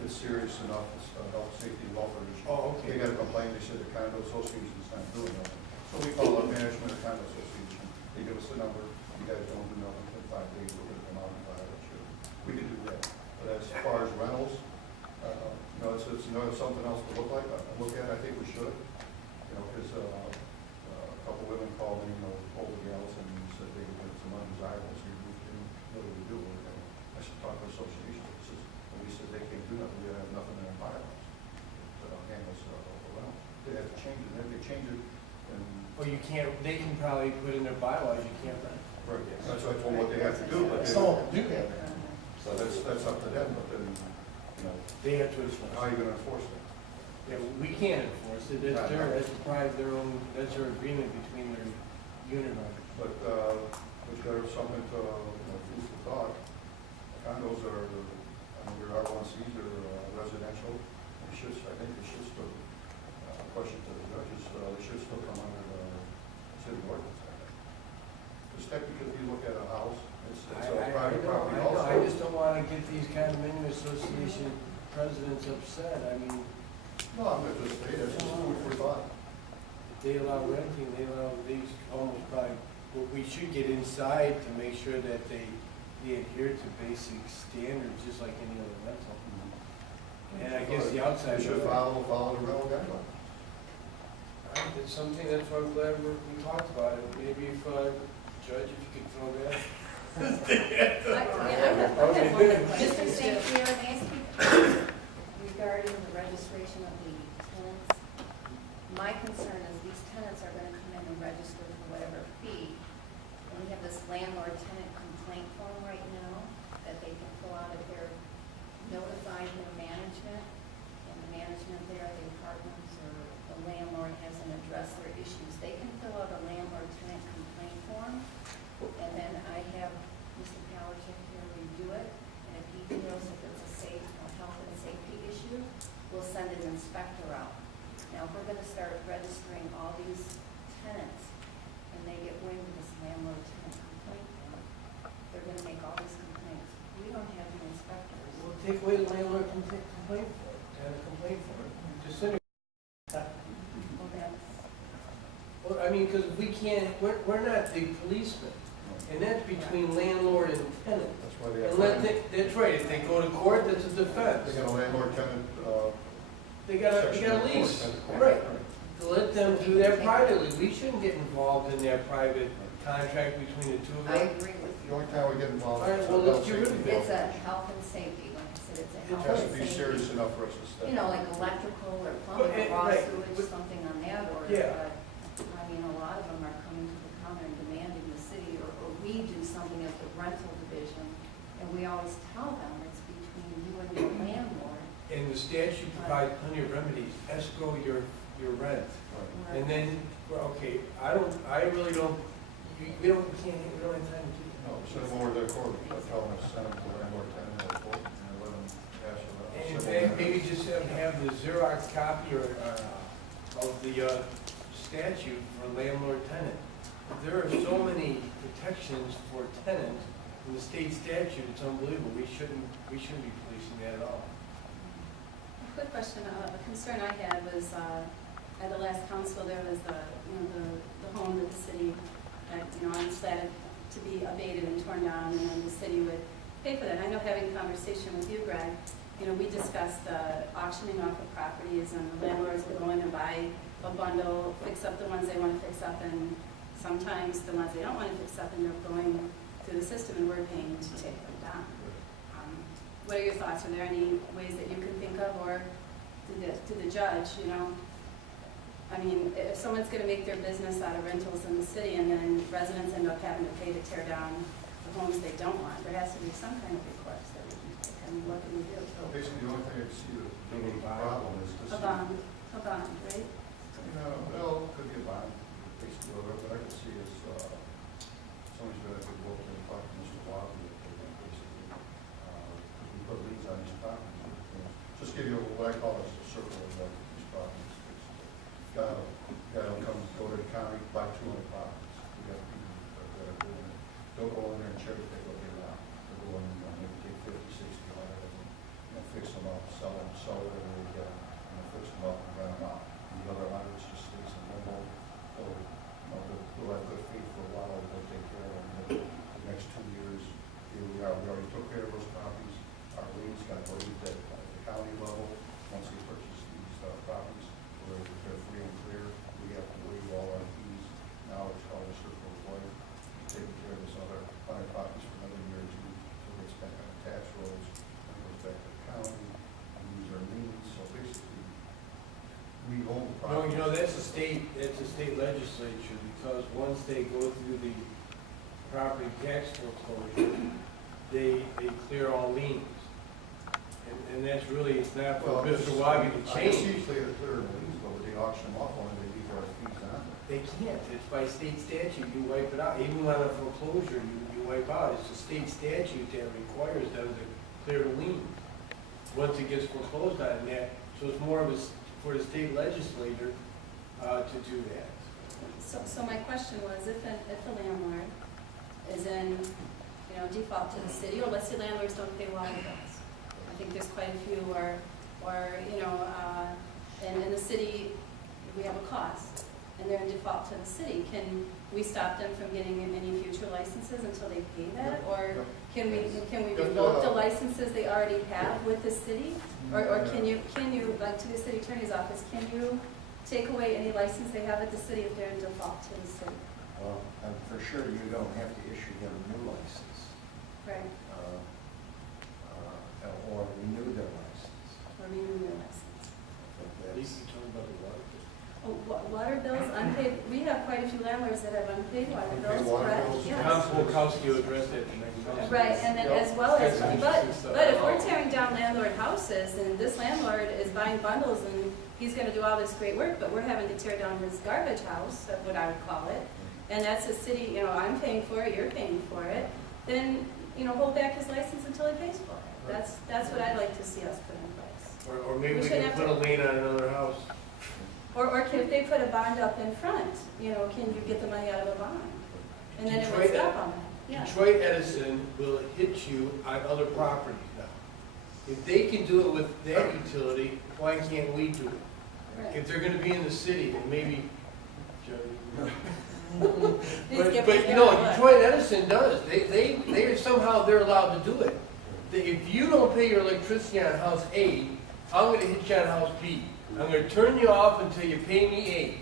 it's serious enough, it's a health, safety, and welfare issue. Oh, okay. They got a complaint, they said the condo association is not doing nothing. So we call up management of the condo association, they give us a number, you guys don't do nothing in 5 days, we're gonna come out and violate you. We can do that. But as far as rentals, it's something else to look at, I think we should. Because a couple women called me, older gals, and said they had some undesirables here. What do we do? I said, talk to the association. And we said they can't do nothing. We have nothing in our bylaws that handles around. They have to change it. If they change it, then. Well, you can't, they can probably put in their bylaws, you can't rent. Right. That's what they have to do. But So, do that. So that's up to them. But then, They have to enforce. how are you going to enforce it? Yeah, we can't enforce it, that's their own, that's their agreement between their unit owners. But there's got something to, food for thought. Condos are, your R1Cs are residential. I think they should still, question to the judges, they should still come under the city ordinance. Because technically, if you look at a house, it's a private property also. I just don't want to get these condominium association presidents upset. I mean, No, I'm not just saying, it's just food for thought. if they allow renting, they allow these almost probably, what we should get inside to make sure that they adhere to basic standards, just like any other rental. And I guess the outside. They should follow the rental guidelines. It's something, that's why I'm glad we talked about it. Maybe if, Judge, if you could throw that. Mr. St. Pierre, may I speak regarding the registration of the tenants? My concern is these tenants are gonna come in and register for whatever fee. And we have this landlord-tenant complaint form right now that they can fill out if they're notifying their management. And the management there, the apartments or the landlord hasn't addressed their issues. They can fill out a landlord-tenant complaint form. And then I have Mr. Palachick here review it. And if he feels if it's a health and safety issue, we'll send an inspector out. Now, if we're gonna start registering all these tenants and they get wind of this landlord-tenant complaint form, they're gonna make all these complaints. We don't have the inspectors. We'll take away the landlord complaint for it, and a complaint for it. Just send it. Well, that's, Well, I mean, because we can't, we're not the policemen. And that's between landlord and tenant. That's why they have. And that's right, if they go to court, that's a defense. They got a landlord-tenant. They got a lease, right. To let them do that privately. We shouldn't get involved in their private contract between the two of I them? agree with The you. only time we get involved All right, is well, health, let's get rid of safety. it. It's a health and safety, like I said, it's a It health has and to be safety. serious enough for us to step. You know, like electrical or But, plumbing, raw right, sewage, but- something on that order. Yeah. But, I mean, a lot of them are coming to the counter and demanding the city, or we do something as the rental division, and we always tell them it's between you and your landlord. And the statute provides plenty of remedies, escrow your rent. And then, well, okay, I really don't, we don't have time to do that. No, send them over to the court, tell them to send them to the landlord, tenant, or both, and let them pass it around. And maybe just have the Xerox copy of the statute for landlord tenant. There are so many protections for tenants in the state statute, it's unbelievable. We shouldn't be policing that at all. A quick question, a concern I had was, at the last council, there was the home that the city, decided to be abated and torn down, and then the city would pay for that. I know, having a conversation with you, Greg, we discussed auctioning off of properties, and the landlords would go in and buy a bundle, fix up the ones they want to fix up, and sometimes the ones they don't want to fix up end up going through the system, and we're paying to take them down. What are your thoughts? Are there any ways that you can think of, or to the judge, I mean, if someone's gonna make their business out of rentals in the city, and then residents end up having to pay to tear down the homes they don't want, there has to be some kind of recourse that we can take. I mean, what can we do? Basically, the only thing I see the problem is to see. A bond, right? Well, could be a bond, basically, what I can see is, somebody's gonna have to go up and talk to Mr. Wabi, basically, we put liens on these properties. Just give you what I call a circle of these properties. Guy will come, go to the county, buy 200 properties. We got people that are doing it. They'll go in there and cherry pick what they want. They'll go in and maybe take 50, 60, 100 of them, fix them up, sell whatever they get, fix them up and rent them out. And the other 100 just stays in limbo. They'll have good faith for a while, they'll take care of them. The next 2 years, here we are, we already took care of those properties. Our liens got waived at the county level. Once they purchase these properties, they're free and clear. We have to waive all our fees. Now it's called a circle of life. Taking care of this other 100 properties for another year or two, so it's back on the tax rolls, and it goes back to the county, and use our liens. So basically, we own the No, property. that's a state legislature, because once they go through the property tax foreclosure, they clear all liens. And that's really, it's not for Mr. Wabi to I can change. see clear the liens, but when they auction them off, only they leave our fees on there. They can't, it's by state statute, you wipe it out. Even on a foreclosure, you wipe out. It's a state statute that requires them to clear the lien once it gets foreclosed on that. So it's more of a, for the state legislature to do that. So my question was, if the landlord is in, default to the city, or let's say landlords don't pay water bills. I think there's quite a few, and in the city, we have a cost, and they're in default to the city. Can we stop them from getting any future licenses until they pay that? Or can we revoke the licenses they already have with the city? Or can you, like to the city attorney's office, can you take away any license they have at the city if they're in default to the city? Well, and for sure, you don't have to issue them a new license, Right, or renew their license. or renew their license. I At think least that's- you talk about the water bill. Oh, water bills, unpaid, we have quite a few landlords that have unpaid water Unpaid bills, water correct? bills. Yes. Council Wilkowski will address that in the next council. Right, and then as well as, That's some but interesting stuff. if we're tearing down landlord houses, and this landlord is buying bundles, and he's gonna do all this great work, but we're having to tear down his garbage house, that's what I would call it, and that's a city, I'm paying for it, you're paying for it, then, hold back his license until he pays for it. That's what I'd like to see us put in place. Or maybe We we should can have put a to- lien on another house. Or if they put a bond up in front, can you get the money out of a bond? And then it would Detroit- stop on that, yeah. Detroit Edison will hit you on other properties now. If they can do it with that utility, why can't we do it? Right. If they're gonna be in the city, and maybe, Jerry. These get But paid out. Detroit Edison does. They're somehow they're allowed to do it. If you don't pay your electricity on house A, I'm gonna hit you on house B. I'm gonna turn you off until you pay me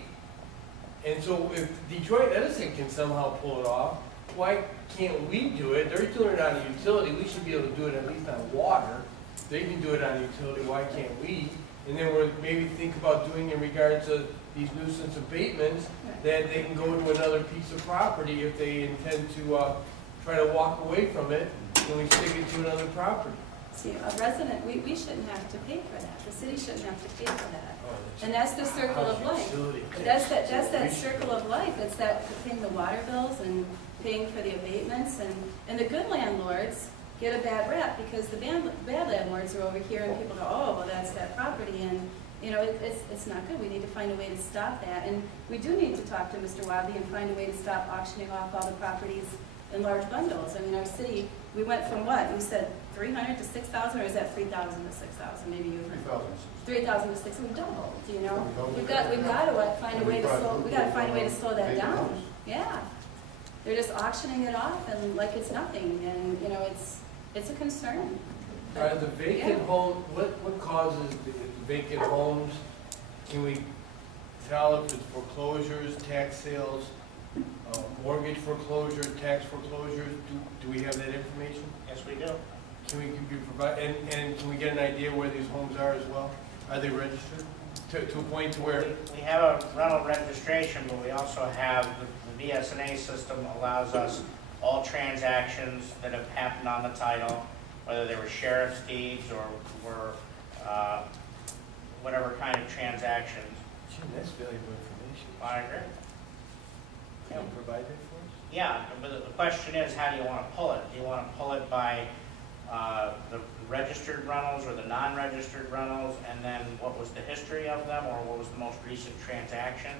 And so if Detroit Edison can somehow pull it off, why can't we do it? They're doing it on a utility, we should be able to do it at least on water. They can do it on utility, why can't we? And then we're maybe think about doing in regards to these nuisance abatements, that they can go to another piece of property if they intend to, try to walk away from it, and we stick it to another property. See, a resident, we shouldn't have to pay for that. The city shouldn't have to pay for that. And that's the circle of life. That's that circle of life. It's that paying the water bills and paying for the abatements, and the good landlords get a bad rap because the bad landlords are over here and people go, oh, well, that's that property, and you know, it's not good. We need to find a way to stop that, and we do need to talk to Mr. Wadley and find a way to stop auctioning off all the properties in large bundles. I mean, our city, we went from what? You said 300 to 6,000, or is that 3,000 to 6,000? Maybe you. 3,000 to 6,000. We doubled. You know, we've got to find a way to slow. We got to find a way to slow that down. Yeah, they're just auctioning it off and like it's nothing, and you know, it's a concern. Are the vacant home, what causes the vacant homes? Can we tell if it's foreclosures, tax sales, mortgage foreclosure, tax foreclosures? Do we have that information? Yes, we do. Can we provide, and can we get an idea where these homes are as well? Are they registered to a point to where? We have a rental registration, but we also have the BSNA system allows us all transactions that have happened on the title, whether they were sheriff's deeds or were whatever kind of transactions. Gee, that's valuable information. I agree. Can you provide that for us? Yeah, but the question is, how do you want to pull it? Do you want to pull it by the registered rentals or the non-registered rentals, and then what was the history of them, or what was the most recent transaction?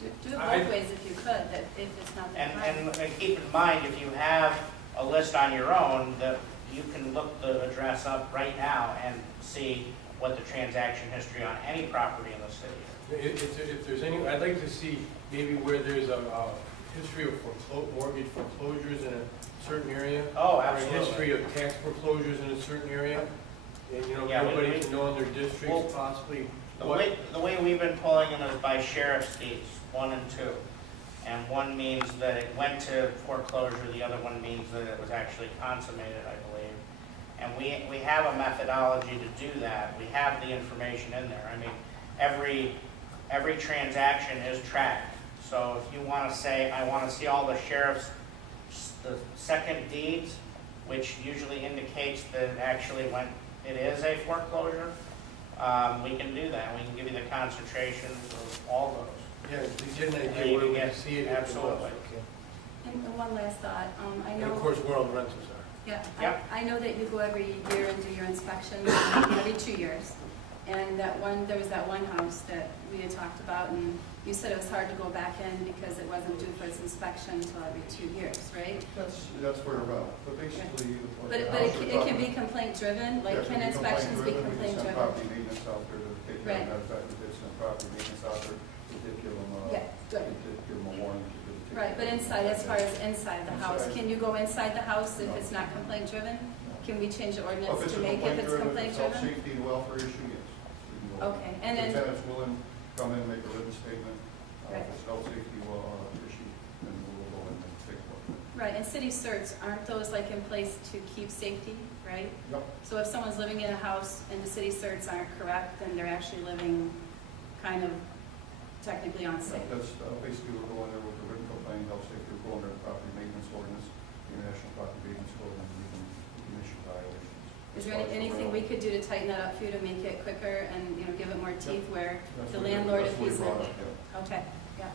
Do it both ways if you could, that if it's not that high. And keep in mind, if you have a list on your own, that you can look the address up right now and see what the transaction history on any property in the city is. If there's any, I'd like to see maybe where there's a history of mortgage foreclosures in a certain area. Oh, Or a absolutely. history of tax foreclosures in a certain area. And, you know, Yeah, everybody can know in their districts Well, possibly The what. way we've been pulling them is by sheriff's deeds, 1 and 2. And one means that it went to foreclosure, the other one means that it was actually consummated, I believe. And we have a methodology to do that. We have the information in there. I mean, every transaction is tracked. So if you want to say, I want to see all the sheriff's, the second deeds, which usually indicates that it actually went, it is a foreclosure, we can do that. We can give you the concentrations of all those. Yeah, to get an Yeah, idea you where can we can get- see it. absolutely. Okay. And one last thought, I And know. of course, where all the rentals are. Yeah, Yep. I know that you go every year and do your inspections, every 2 years. And there was that one house that we had talked about, and you said it was hard to go back in because it wasn't due for its inspection until every 2 years, right? That's where we're at, but basically. But it can be complaint driven, like can inspections be complaint We can send driven? property maintenance out there to take care Right. of that. In fact, we did send property maintenance out there, we did give them, Yeah, good. we did give them a warning. to take Right, but care of inside, that. as far as inside the house, Inside. can you go inside the house if it's not complaint driven? Can we change the Well, ordinance if it's to a make if it's complaint complaint driven, driven? safety and welfare issue, yes. We can go. Okay, and then, The tenant's willing, come in, make a written statement. Right. If it's health safety issue, then we'll go in and take a look. right, and city certs, aren't those like in place to keep safety, right? Yep. So if someone's living in a house and the city certs aren't correct, then they're actually living kind of technically unsafe. That's basically we're going there with the written complaint, health safety, we're going there with property maintenance ordinance, the international property maintenance ordinance, we can issue violations. Is there anything we could do to tighten that up for you to make it quicker and, you know, give it more teeth where the landlord, if he's living? Okay, yeah.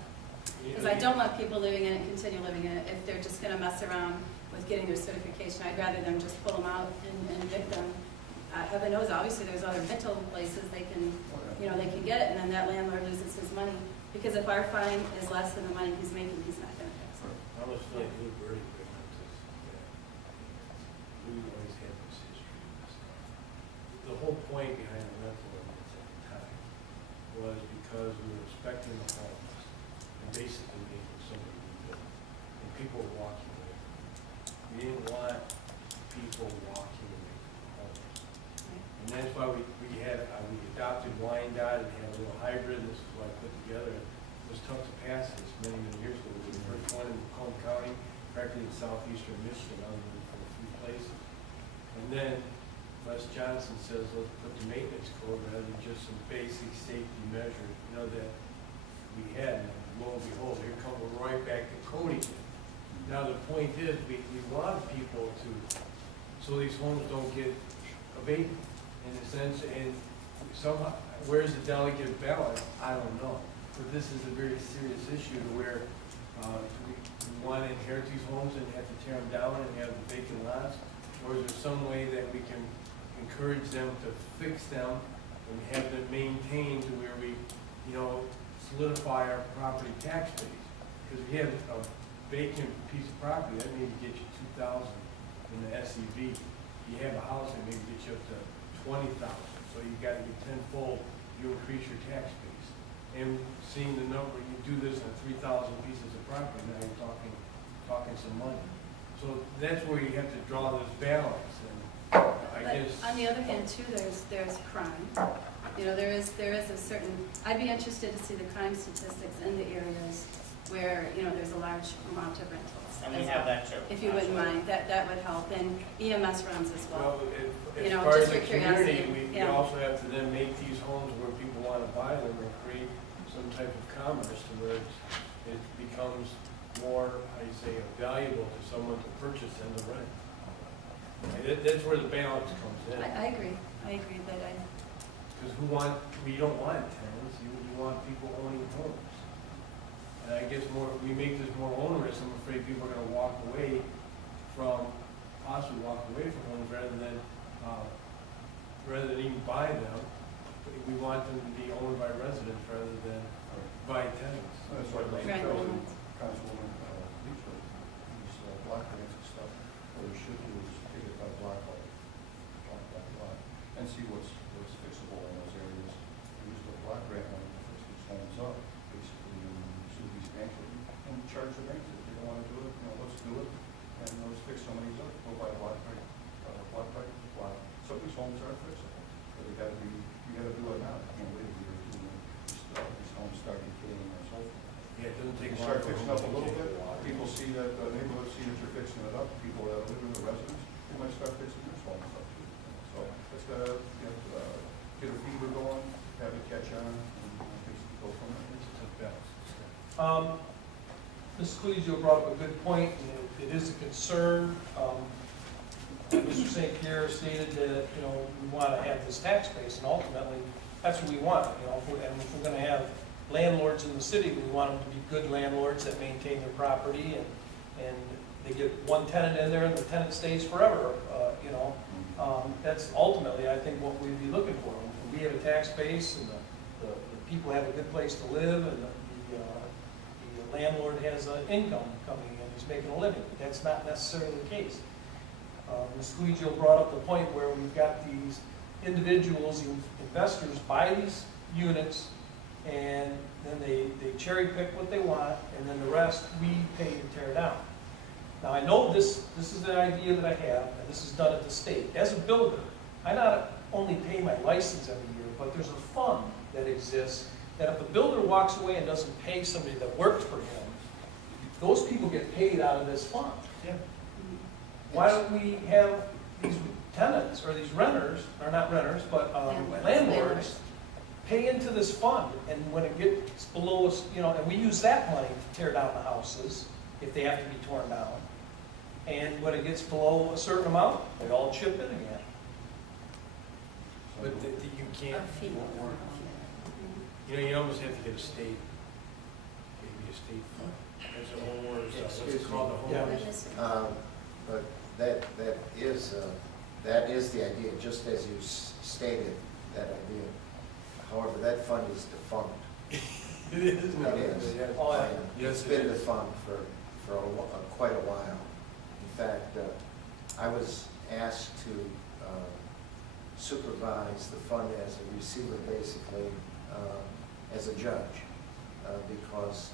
Because I don't want people living in it, continue living in it, if they're just gonna mess around with getting their certification. I'd rather them just pull them out and evict them. Heaven knows, obviously, there's other rental places they can, you know, they can get it, and then that landlord loses his money. Because if our fine is less than the money he's making, he's not gonna fix it. I almost feel like we're very big on this. We always had this history of this stuff. The whole point behind the rental ordinance at the time was because we were inspecting the homes and basically making somebody rebuild. And people were walking away. We didn't want people walking away from homes. And that's why we adopted Wyandotte and had a little hybrid, this is what I put together. It was was tough to pass this many, many years ago. We were the first one in Macomb County, practically in southeastern Michigan, other than for a few places. And then Les Johnson says, let's put the maintenance code rather than just some basic safety measures, you know, that we had. And lo and behold, here come we're right back to code again. Now, the point is, we want people to, so these homes don't get abated, in a sense, and somehow, where's the delicate balance? I don't know. But this is a very serious issue to where we want to inherit these homes and have to tear them down and have vacant lots? Or is there some way that we can encourage them to fix them and have them maintained to where we, you know, solidify our property tax base? Because if you have a vacant piece of property, that maybe gets you 2,000 in the SEV. You have a house that maybe gets you up to 20,000. So you got to get tenfold, you increase your tax base. And seeing the number, you do this on 3,000 pieces of property, now you're talking some money. So that's where you have to draw this balance. And I guess. But on the other hand, too, there's crime. You know, there is a certain, I'd be interested to see the crime statistics in the areas where, you know, there's a large amount of rentals. And we as have well. that too. If you wouldn't mind, that would help, and EMS runs as well. As You know, far as just the for curiosity, community, we yeah. also have to then make these homes where people want to buy them and create some type of commerce to where it becomes more, I say, valuable to someone to purchase than to rent. That's where the balance comes in. I agree that Because we don't want tenants, you want people owning homes. And I guess we make this more onerous, I'm afraid people are gonna possibly walk away from homes rather than even buy them. We want them to be owned by residents rather than by tenants. That's why Right. Councilwoman Leach, these block grants and stuff, what we should do is take it by block by block, and see what's fixable in those areas. Use the block grant money to fix these homes up, basically, and sue these banks, and charge the banks if they don't want to do it, you know, let's do it, and let's fix some of these up, go by block by block. Some of these homes are fixable, but you gotta do it now, you know, wait a year or two, and these homes start decaying and so forth. Yeah, it doesn't take You long. start fixing up a little bit, people see that, the neighborhood see that you're fixing it up, people that live in the residence, they might start fixing their homes up too. So it's gotta get a fever going, have it catch on, and things go from there. It's a tough balance. Ms. Collegio brought up a good point, and it is a concern. Mr. St. Pierre stated that, you know, we want to have this tax base, and ultimately, that's what we want. You know, and if we're going to have landlords in the city, we want them to be good landlords that maintain their property, and they get one tenant in there, and the tenant stays forever. You know, that's ultimately, I think, what we'd be looking for. When we have a tax base, and the people have a good place to live, and the landlord has an income coming in, he's making a living. That's not necessarily the case. Ms. Collegio brought up the point where we've got these individuals, investors buy these units, and then they cherry pick what they want, and then the rest we pay to tear down. Now, I know this is the idea that I have, and this is done at the state. As a builder, I not only pay my license every year, but there's a fund that exists that if the builder walks away and doesn't pay somebody that worked for him, those people get paid out of this fund. Yeah. Why don't we have these tenants, or these renters, or not renters, but landlords, pay into this fund, and when it gets below us, you know, and we use that money to tear down the houses, if they have to be torn down, and when it gets below a certain amount, they all chip in again. But you can't, a fee. you know, you almost have to get a state, maybe a state fund. There's a homeowners, what's it called, the Yeah. homeowners. But that is the idea, just as you stated, that idea. However, that fund is defunct. It is. It is. Yeah. Oh, yeah. Yes, It's it been is. defunct for quite a while. In fact, I was asked to supervise the fund as a receiver, basically, as a judge, because,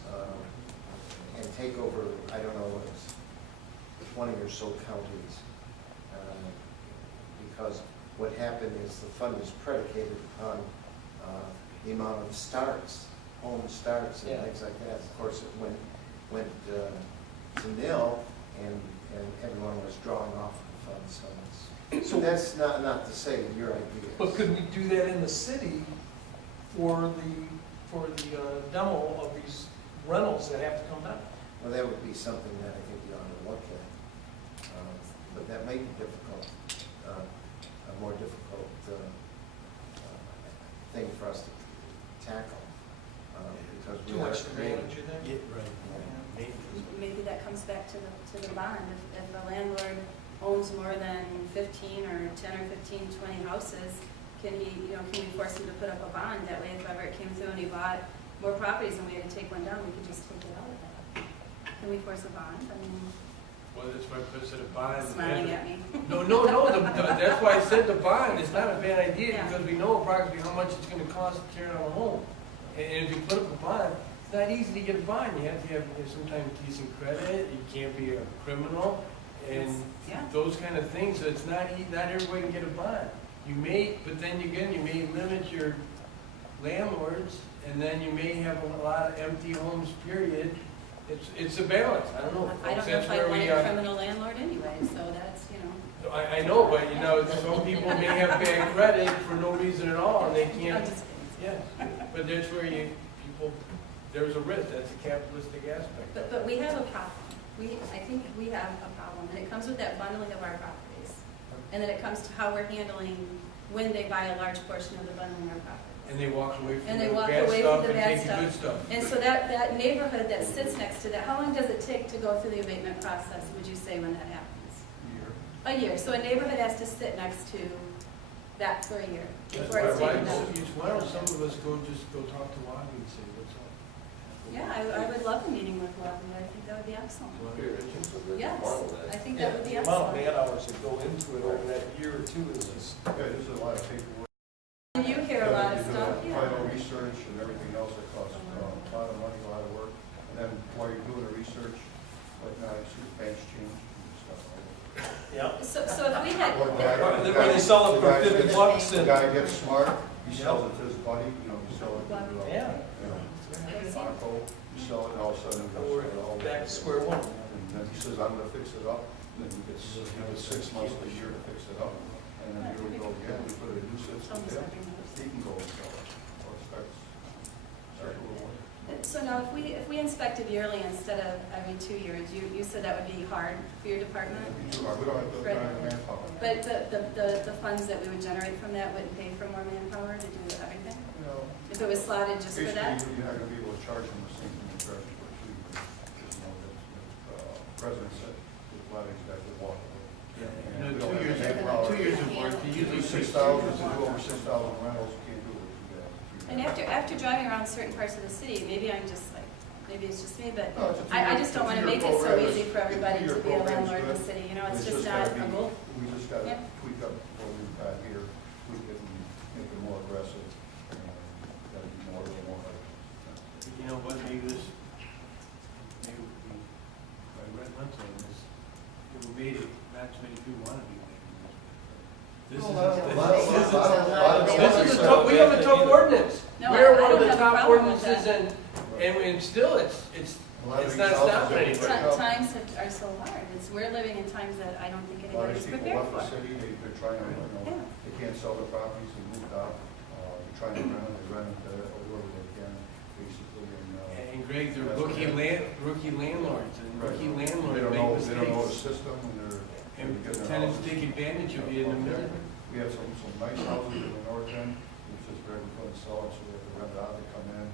and take over, I don't know, it's 20 or so counties, because what happened is the fund was predicated upon the amount of starts home starts and Yeah. things like that. Of course, it went to nil, and everyone was drawing off the funds, so it's, so that's not to say your idea. But could we do that in the city for the demo of these rentals that have to come down? Well, that would be something that I think you ought to look at. But that may be difficult, a more difficult thing for us to tackle. Because we Too are much to creating. manage, you think? Yeah, right. Maybe that comes back to the bond. If the landlord owns more than 15 or 10 or 15, 20 houses, can we force him to put up a bond? That way, if ever it came through and he bought more properties and we had to take one down, we could just take it out of that. Can we force a bond? I mean, Well, that's why I said a bond. smiling at me. No, that's why I said the bond, it's not a bad idea, Yeah. because we know approximately how much it's gonna cost to tear down a home. And if you put up a bond, it's not easy to get a bond, you have to have sometimes decent credit, you can't be a criminal, and Yeah. those kind of things, so it's not everybody can get a bond. You may, but then again, you may limit your landlords, and then you may have a lot of empty homes, period. It's a balance, I don't know. I don't know That's if I where want we, a criminal landlord anyway, so that's, I know, but some people may have bad credit for no reason at all, and they I'm can't, just kidding. yeah, but that's where there's a risk, that's a capitalistic aspect. But we have a problem. I think we have a problem, and it comes with that bundling of our properties. And then it comes to how we're handling when they buy a large portion of the bundling of our properties. And they walk away from And the they walk bad away stuff from the and bad take the good stuff. And so that neighborhood that sits next to that, how long does it take to go through the abatement process, would you say, when that happens? A year. So a neighborhood has to sit next to that for a year before it's taken down. Why don't some of us go talk to Wadley and say, what's up? Yeah, I would love a meeting with Lovely. I think that would be excellent. Yes, I think that would be The amount of excellent. man hours that go into it over that year or two is just. Yeah, there's a lot of paperwork. And you hear a lot of stuff, You do yeah. Final research and everything else that costs a lot of money, a lot of work. And then while you're doing the research, like now you see the banks change and stuff. Yeah. So if we had, Or the When they sell it for guy $50 gets- and. The guy gets smart, he sells it to his buddy, you sell it to, Yeah. Arco, you sell it, and all of a sudden, it We're goes all back to square one. And then he says, I'm gonna fix it up, and then he gets 6 months to a year to fix it up. And then here we go again, we put a new system in, he can go and sell it. Or it starts over. so now if we inspected yearly instead of every 2 years, you said that would be hard for your department? We don't have the manpower. But the funds that we would generate from that wouldn't pay for more manpower to do everything? You know, If it was slotted just for that? basically, you're not gonna be able to charge them the same thing you charge for a tree. Because, the president said, there's a lot of these guys that walk away. And we don't have manpower. 2 years of work, you You do usually 6,000, to do over 6,000 rentals, you can't do it with 2 guys. And after driving around certain parts of the city, maybe I'm just like, maybe it's just me, but No, it's a I two-year- just don't want to two-year make it so program. easy for everybody to Two-year be a program's landlord in the good. city, it's It's just gotta not a be- goal. We just gotta Yeah. tweak up what we've got here, tweak it and make it more aggressive, and gotta be more. You know what, maybe by rent rental, it will be, not too many people want to be making this. This is a tough, we have a tough ordinance. No, We're I one of don't the have a top problem with ordinances, and still, it's not stopping anybody. Times are so hard, we're living in times that I don't think A lot of anybody's these people prepared left the for. city, they're trying to, Yeah. they can't sell their properties, they moved out, they're trying to rent it, they rent it wherever they can, basically, And Greg, they're rookie landlords, and rookie they landlords don't make know, they don't know the mistakes. system, and they're. And because their tenants houses- take advantage of you in the middle. We have some nice houses in the north end, it's just very, we couldn't sell it, so we have to rent it out, they come in,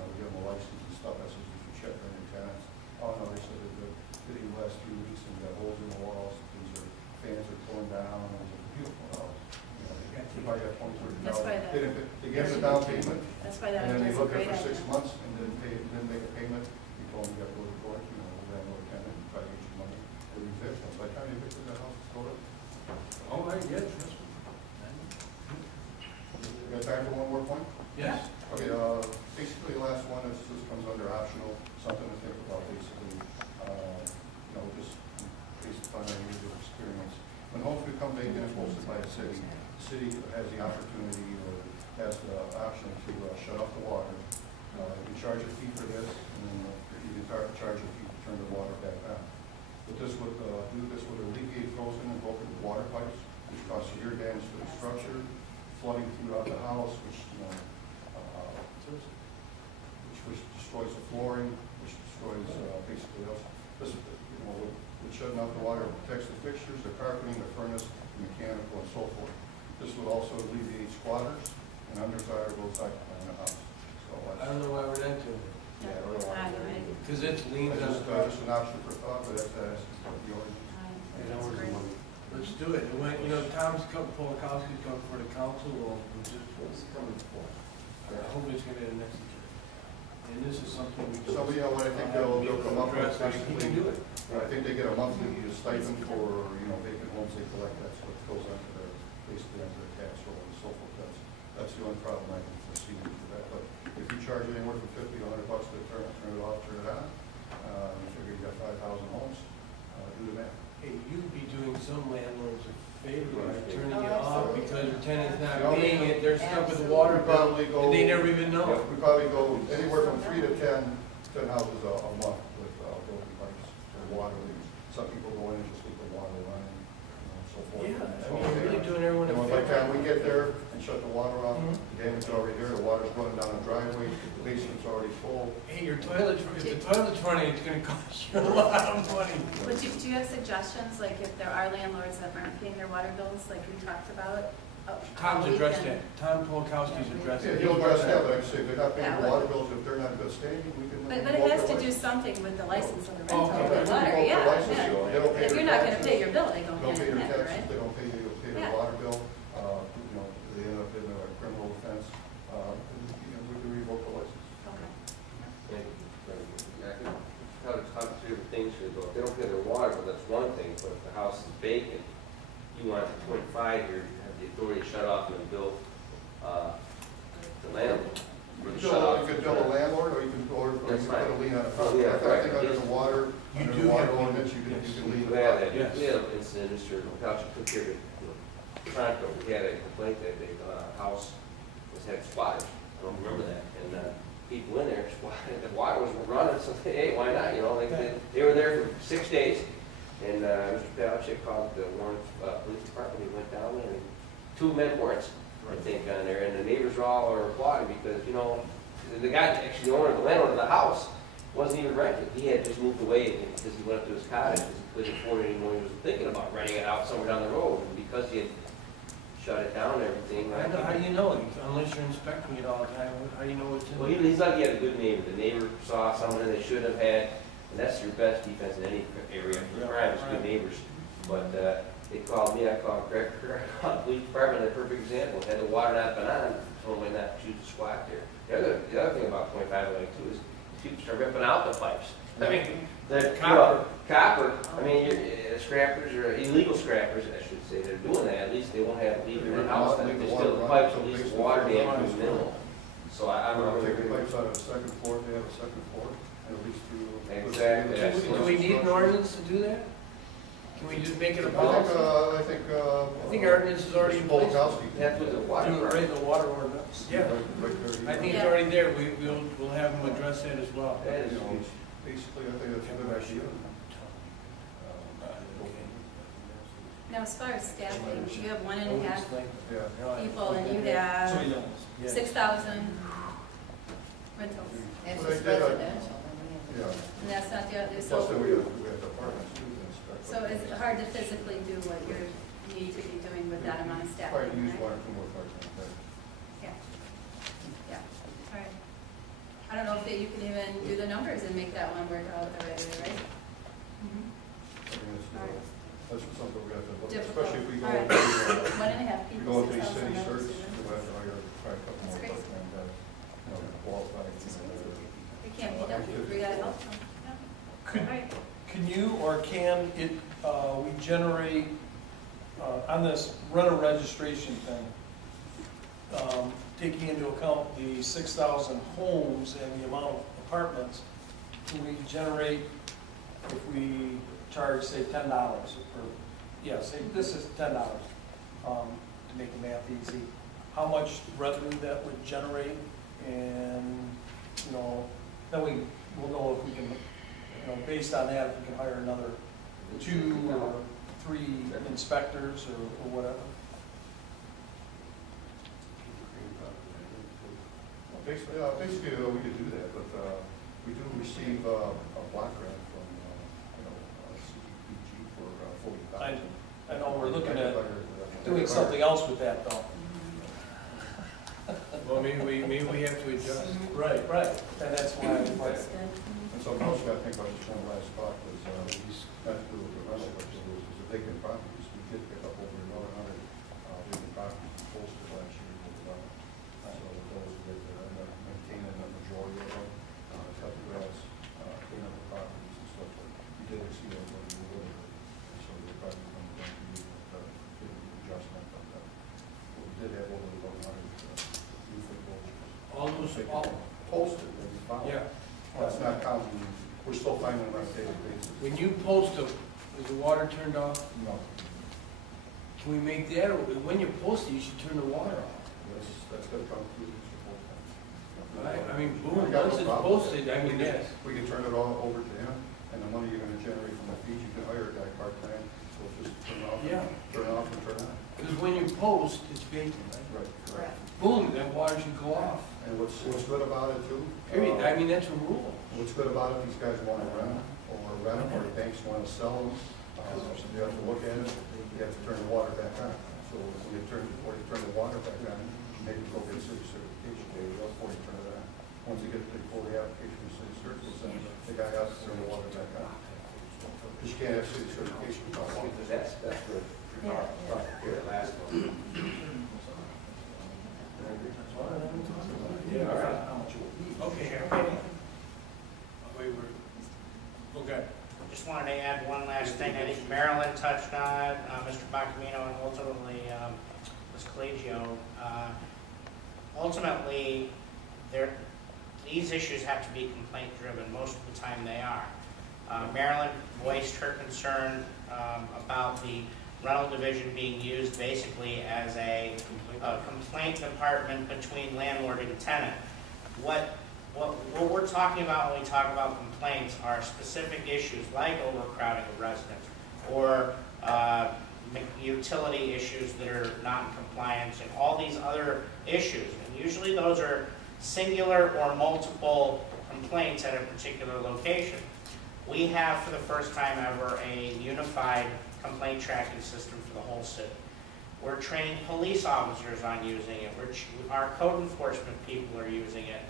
we give them a license and stuff, I said, you should check on your tenants. Oh, no, they said they're good, hitting the last few weeks, and we got holes in the walls, things are, fans are pulling down, and it's a beautiful house. They probably got That's why $20,000. They gave us a down payment, That's why that and then they is a looked at great it for 6 idea. months, and didn't make a payment, we told them we got to go to court, we got another tenant, and try to get your money, or evict them, so I tried to evict the house, sold it. Oh, I get it. You got time for one more point? Yes. Okay, basically, the last one is, this comes under optional, something to think about, basically, just based upon our years of experience. When homes become vacant and posted by the city has the opportunity or has the option to shut off the water You charge a fee for this, and then you can charge a fee to turn the water back on. But this would alleviate frozen and broken water pipes, which cause severe damage to the structure, flooding throughout the house, which destroys the flooring, which destroys basically else. This, would shutting off the water, protects the fixtures, the carpeting, the furnace, the mechanical, and so forth. This would also alleviate squatters and undesirables occupying the house. So I don't know why we're not doing it, yeah, I don't know. because it's leans on the Just property. an option for thought, but that's the ordinance. Let's do it. And when, Tom's Polakowski's coming for the council, we'll just, I hope it's gonna be the next year. And this is something we. So, what I think they'll come up with, Address, he can do it. I think they get a monthly stipend for, vacant homes they collect, that's what goes onto their, basically onto their tax roll and so forth. That's the only problem I can foresee with that. But if you charge anywhere from $50 to $100 to turn it off, turn it on, you figure you got 5,000 homes, do the math. Hey, you'd be doing some landlords a favor by Right. turning Oh, it off absolutely. because your tenant's not Yeah. paying it, they're stuck with the water We bill, probably go. and they never even know. We probably go anywhere from 3 to 10 houses a month with broken pipes or water leaks. Some people go in and just leave the water running, so forth. Yeah, So, I mean, you're really doing everyone a And by the time we favor. get there and shut the water off, Mhm. the damage is already there, the water's running down the driveway, the basement's already full. Hey, your toilet, if the toilet's running, it's gonna cost you a lot of money. But do you have suggestions, like if there are landlords that aren't paying their water bills, like we talked about? Tom's we addressed can- that. Tom Polakowski's addressed Yeah, it. he'll address that, but like I say, if they're not paying Yeah, the but- water bills, if they're not in good standing, we can. But it has to do something with the license of the Oh, rental of okay. the water, They yeah, don't pay yeah. their If you're not gonna taxes. pay your bill, they go Don't hand pay in their hand, taxes, right? they don't pay their Yeah. water bill, they end up in a criminal offense, we can revoke the license. Okay. I can tell it's how two different things should go. If they don't pay their water, well, that's one thing, but if the house is vacant, you want to 0.5 here, have the authority to shut off and bill the landlord. Or the shut off. You could bill a landlord, or you can, or you That's can put a fine. lien on a Oh, property. yeah, I right. think under the water, You under do the water have- ordinance, you can yes. lean. We had Yes. an incident, Mr. McCutcheon took care of it. Toronto, we had a complaint that the house had squatters. I don't remember that. And people in there, the water was running, so hey, why not? They were there for 6 days. And Mr. Palachek called the Warren Police Department. He went down there and 2 men warrants, I think, on there. And the neighbors all are applauding because, the guy, actually the owner, the landlord of the house, wasn't even renting. He had just moved away because he went up to his cottage because he couldn't afford it anymore. He was thinking about renting it out somewhere down the road. And because he had shut it down and everything. How do you know? Unless you're inspecting it all the time, how do you know what's in Well, it? he's like he had a good neighbor. The neighbor saw someone they should have had, and that's your best defense in any area for crime, is good neighbors. But they called me, I called Greg, I called the police department, a perfect example. Had the water not been on, told me not to choose to squat there. The other thing about 0.5 like too is people start ripping out the pipes. I mean, the copper, scrappers or illegal scrappers, I should say, they're doing that. At least they won't have leaving the house, they steal the pipes, at least the water damage is minimal. So I'm Or really. take the pipes out of the second floor, they have a second floor, and at least through. Exactly. Do we need an ordinance to do that? Can we just make it a I policy? think I think our ordinance is already in place. Polakowski. That's with the water. Do it right in the water ordinance. Yeah, Right there. I think it's Yeah. already there. We'll have them address that as well. That is You know, huge. Basically, I think that's a good idea. Now, as far as staffing, you have 1.5 Yeah. people and you So have you know. 6,000 rentals. That's Well, just they did a- residential. Yeah. And that's not the other, Plus then so, we have departments too to inspect. so it's hard to physically do what you need to be doing with that amount of staff. Probably use right? one or two more part-time. Yeah, yeah, all right. I don't know if you can even do the numbers and make that one work out the right way, right? Mhm. I mean, All right. that's something we have to look at, Difficult. especially if we go All right. into, 1.5 we people, go into these 6,000 city dollars. search, we'll have to hire probably a couple That's more great. part-time guys, qualified. It can't be done, we gotta help them. Yeah. Could, All right. can you or can it, we generate, on this renter registration thing, taking into account the 6,000 homes and the amount of apartments, can we generate, if we charge, say, $10, or, say this is $10, to make the math easy, how much revenue that would generate, and you know, then we'll know if we can, you know, based on that, if we can hire another 2 or 3 inspectors or whatever. Basically, we could do that, but we do receive a block grant from, CDPG for $40,000. I know we're looking at doing something else with that though. Well, maybe we have to adjust. Right, and that's why. That's good. And so also, I think, I just one last thought was, these, not to do with the rental, but it was the vacant properties. We did pick up over 100 vacant properties posted last year. So those that are maintaining the majority of them, cut the grass, clean up the properties and stuff. We did exceed our what we were, and so we're probably going to be doing the adjustment. But we did have over 100 new footballers. All those, all, Posted, that we found. yeah. That's not counting, we're still finding them on a daily basis. When you post them, is the water turned off? No, Can we make that, or when you post it, you should turn the water off? that's gonna come through this whole thing. I mean, boom, We got once no it's problem. posted, I mean, yes. We can turn it all over to him, and the money you're gonna generate from the fees, you can hire a guy part-time, so just turn off, Yeah. turn off and turn on. Because when you post, it's vacant, right? Right, correct. Boom, that water should go off. And what's good about it too? Period, I mean, that's a rule. What's good about it, these guys wanna rent them, or the banks wanna sell them, you have to look at it, you have to turn the water back on. So when you turn the water back on, maybe go get city certification, before you turn it on. Once you get before the application for city certification, the guy has to turn the water back on. Because you can't have city certification without water. That's good. Here, the last one. Yeah, all right. How much it will be. Okay. Wait, okay. Just wanted to add one last thing. I think Marilyn touched on it, Mr. Bacamino, and ultimately Ms. Collegio. Ultimately, these issues have to be complaint-driven. Most of the time they are. Marilyn voiced her concern about the rental division being used basically as a complaint department between landlord and tenant. What we're talking about when we talk about complaints are specific issues like overcrowding of residents or utility issues that are not in compliance and all these other issues. And usually those are singular or multiple complaints at a particular location. We have, for the first time ever, a unified complaint tracking system for the whole city. We're training police officers on using it. Our code enforcement people are using it.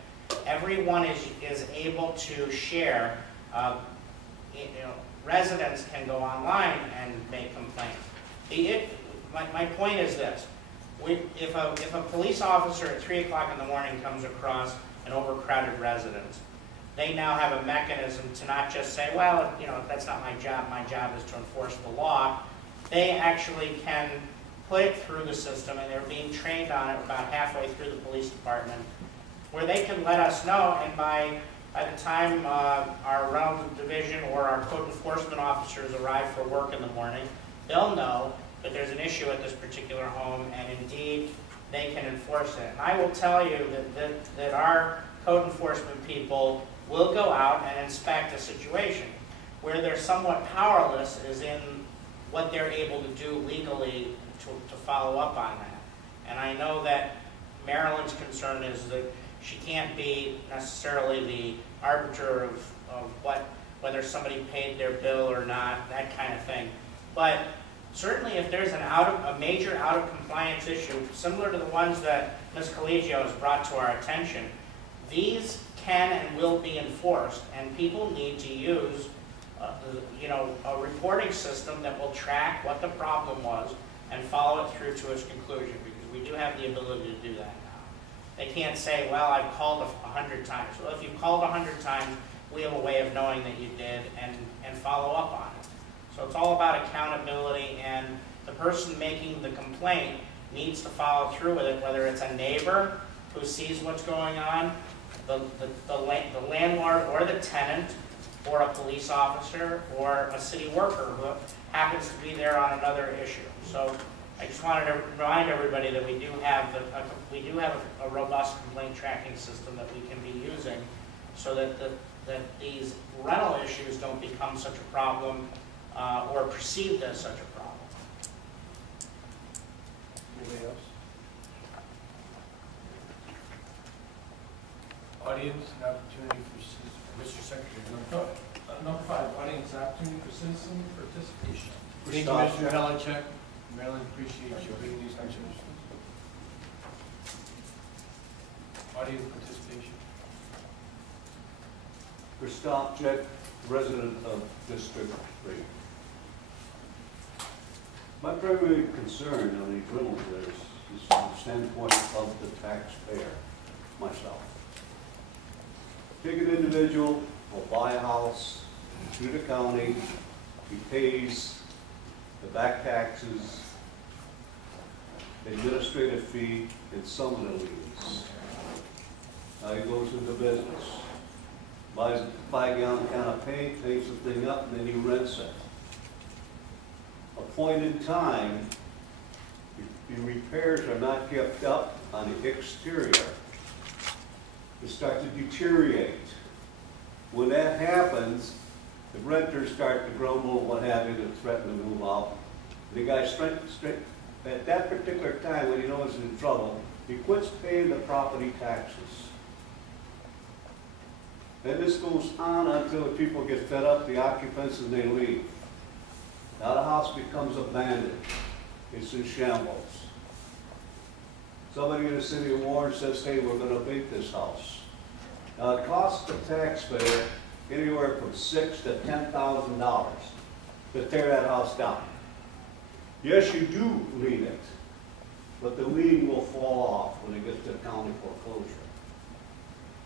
Everyone is able to share. Residents can go online and make complaints. My point is this: if a police officer at 3 o'clock in the morning comes across an overcrowded residence, they now have a mechanism to not just say, well, that's not my job. My job is to enforce the law. They actually can put it through the system, and they're being trained on it about halfway through the police department, where they can let us know, and by the time our rental division or our code enforcement officers arrive for work in the morning, they'll know that there's an issue at this particular home, and indeed, they can enforce it. And I will tell you that our code enforcement people will go out and inspect a situation. Where they're somewhat powerless is in what they're able to do legally to follow up on that. And I know that Marilyn's concern is that she can't be necessarily the arbiter of whether somebody paid their bill or not, that kind of thing. But certainly if there's a major out of compliance issue, similar to the ones that Ms. Collegio has brought to our attention, these can and will be enforced, and people need to use a reporting system that will track what the problem was and follow it through to its conclusion, because we do have the ability to do that now. They can't say, well, I've called 100 times. Well, if you've called 100 times, we have a way of knowing that you did and follow up on it. So it's all about accountability, and the person making the complaint needs to follow through with it, whether it's a neighbor who sees what's going on, the landlord or the tenant, or a police officer, or a city worker who happens to be there on another issue. So I just wanted to remind everybody that we do have a robust complaint tracking system that we can be using so that that these rental issues don't become such a problem or perceived as such a problem. Anybody else? Audience, an opportunity for Mr. Secretary. Number 5, audience opportunity for citizen participation. Thank you, Mr. Belichick. Marilyn, appreciate you bringing these concerns. Audience participation. Christoph Jett, resident of District 3. My primary concern on these rental letters is from the standpoint of the taxpayer, myself. Take an individual, will buy a house through the county, he pays the back taxes, the administrative fee, and some of the liens. Now he goes into business, buys a 5-gallon can of paint, paints the thing up, and then he rents it. A point in time, the repairs are not kept up on the exterior. They start to deteriorate. When that happens, the renters start to grumble, what have you, and threaten to move out. The guy at that particular time, when he knows he's in trouble, he quits paying the property taxes. And this goes on until people get fed up, the occupants, and they leave. Now the house becomes abandoned. It's in shambles. Somebody in the city of Warren says, hey, we're going to abate this house. Now it costs the taxpayer anywhere from $6,000 to $10,000 to tear that house down. Yes, you do lien it, but the lien will fall off when it gets to county foreclosure.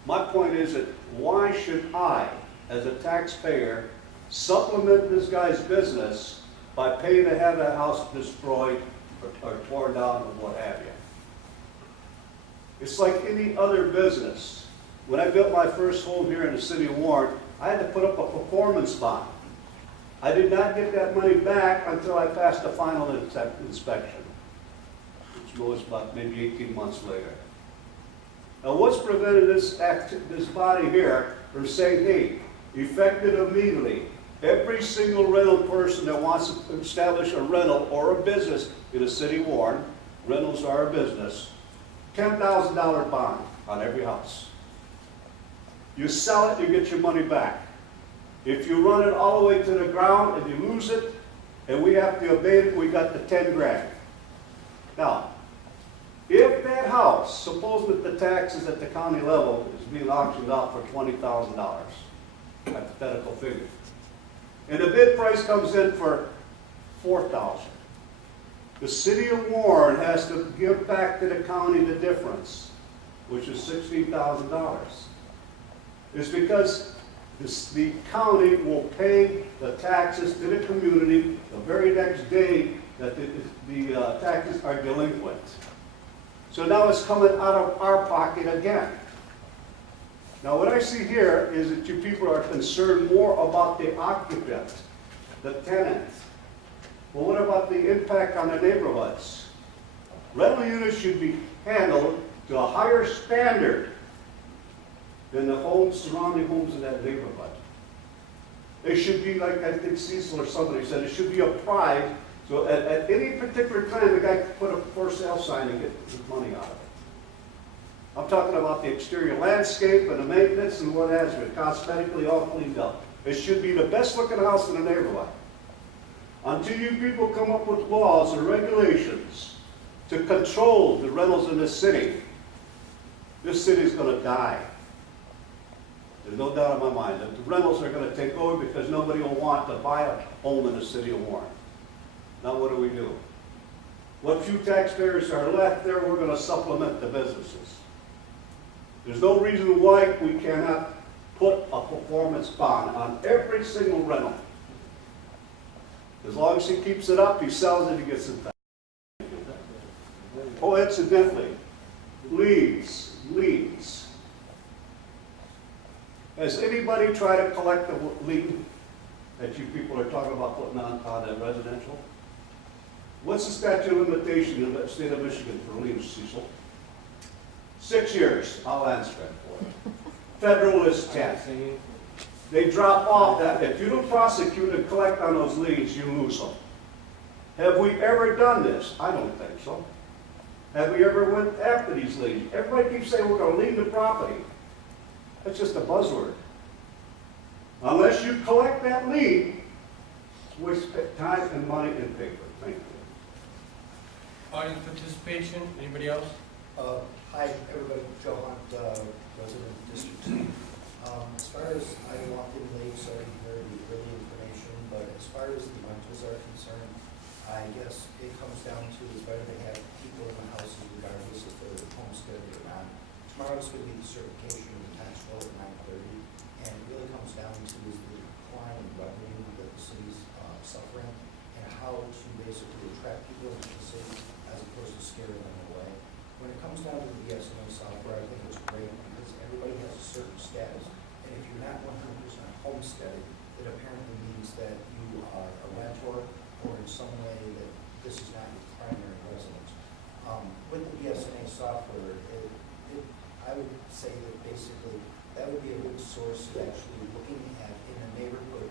My point is that why should I, as a taxpayer, supplement this guy's business by paying to have that house destroyed or torn down or what have you? It's like any other business. When I built my first home here in the city of Warren, I had to put up a performance bond. I did not get that money back until I passed the final inspection, which was about maybe 18 months later. Now what's prevented this body here from saying, hey, effective immediately, every single rental person that wants to establish a rental or a business in the city of Warren, rentals are a business, $10,000 bond on every house. You sell it, you get your money back. If you run it all the way to the ground and you lose it, and we have to abate it, we got the 10 grand. Now, if that house, suppose that the taxes at the county level is being auctioned out for $20,000, hypothetical figure, and the bid price comes in for $4,000, the city of Warren has to give back to the county the difference, which is $16,000. It's because the county will pay the taxes to the community the very next day that the taxes are delinquent. So now it's coming out of our pocket again. Now what I see here is that you people are concerned more about the occupant, the tenant. Well, what about the impact on the neighborhoods? Rental units should be handled to a higher standard than the homes, surrounding homes in that neighborhood. They should be, like I think Cecil or somebody said, it should be a pride. So at any particular time, the guy could put a for sale sign and get his money out of it. I'm talking about the exterior landscape and the maintenance and what has been cosmetically all cleaned up. It should be the best looking house in the neighborhood. Until you people come up with laws and regulations to control the rentals in this city is going to die. There's no doubt in my mind that the rentals are going to take over because nobody will want to buy a home in the city of Warren. Now what do? What few taxpayers are left there, we're going to supplement the businesses. There's no reason why we cannot put a performance bond on every single rental. As long as he keeps it up, he sells it, he gets it back. Oh, incidentally, liens. Has anybody tried to collect the lien that you people are talking about putting on a residential? What's the statute of limitation in the state of Michigan for liens, Cecil? 6 years. I'll answer that for you. Federalist 10. They drop off that. If you don't prosecute and collect on those liens, you lose them. Have we ever done this? I don't think so. Have we ever went after these liens? Everybody keeps saying we're going to lien the property. That's just a buzzword. Unless you collect that lien, it's waste time and money and paper. Thank you. Audience participation, anybody else? Hi, everybody, Joe Hunt, resident of District 2. As far as, I walked in late, so I didn't hear the early information, but as far as the rentals are concerned, I guess it comes down to is whether they have people in the houses regardless if they're homesteaded or not. Tomorrow's going to be the certification of the tax bill at 9:30, and it really comes down to is the decline in revenue that the city's suffering, and how to basically attract people into the city as opposed to scaring them away. When it comes down to the BSNA software, I think it's great because everybody has a certain status. And if you're not 100% homesteaded, it apparently means that you are a rentor or in some way that this is not your primary residence. With the BSNA software, I would say that basically that would be a good source of actually looking at in a neighborhood,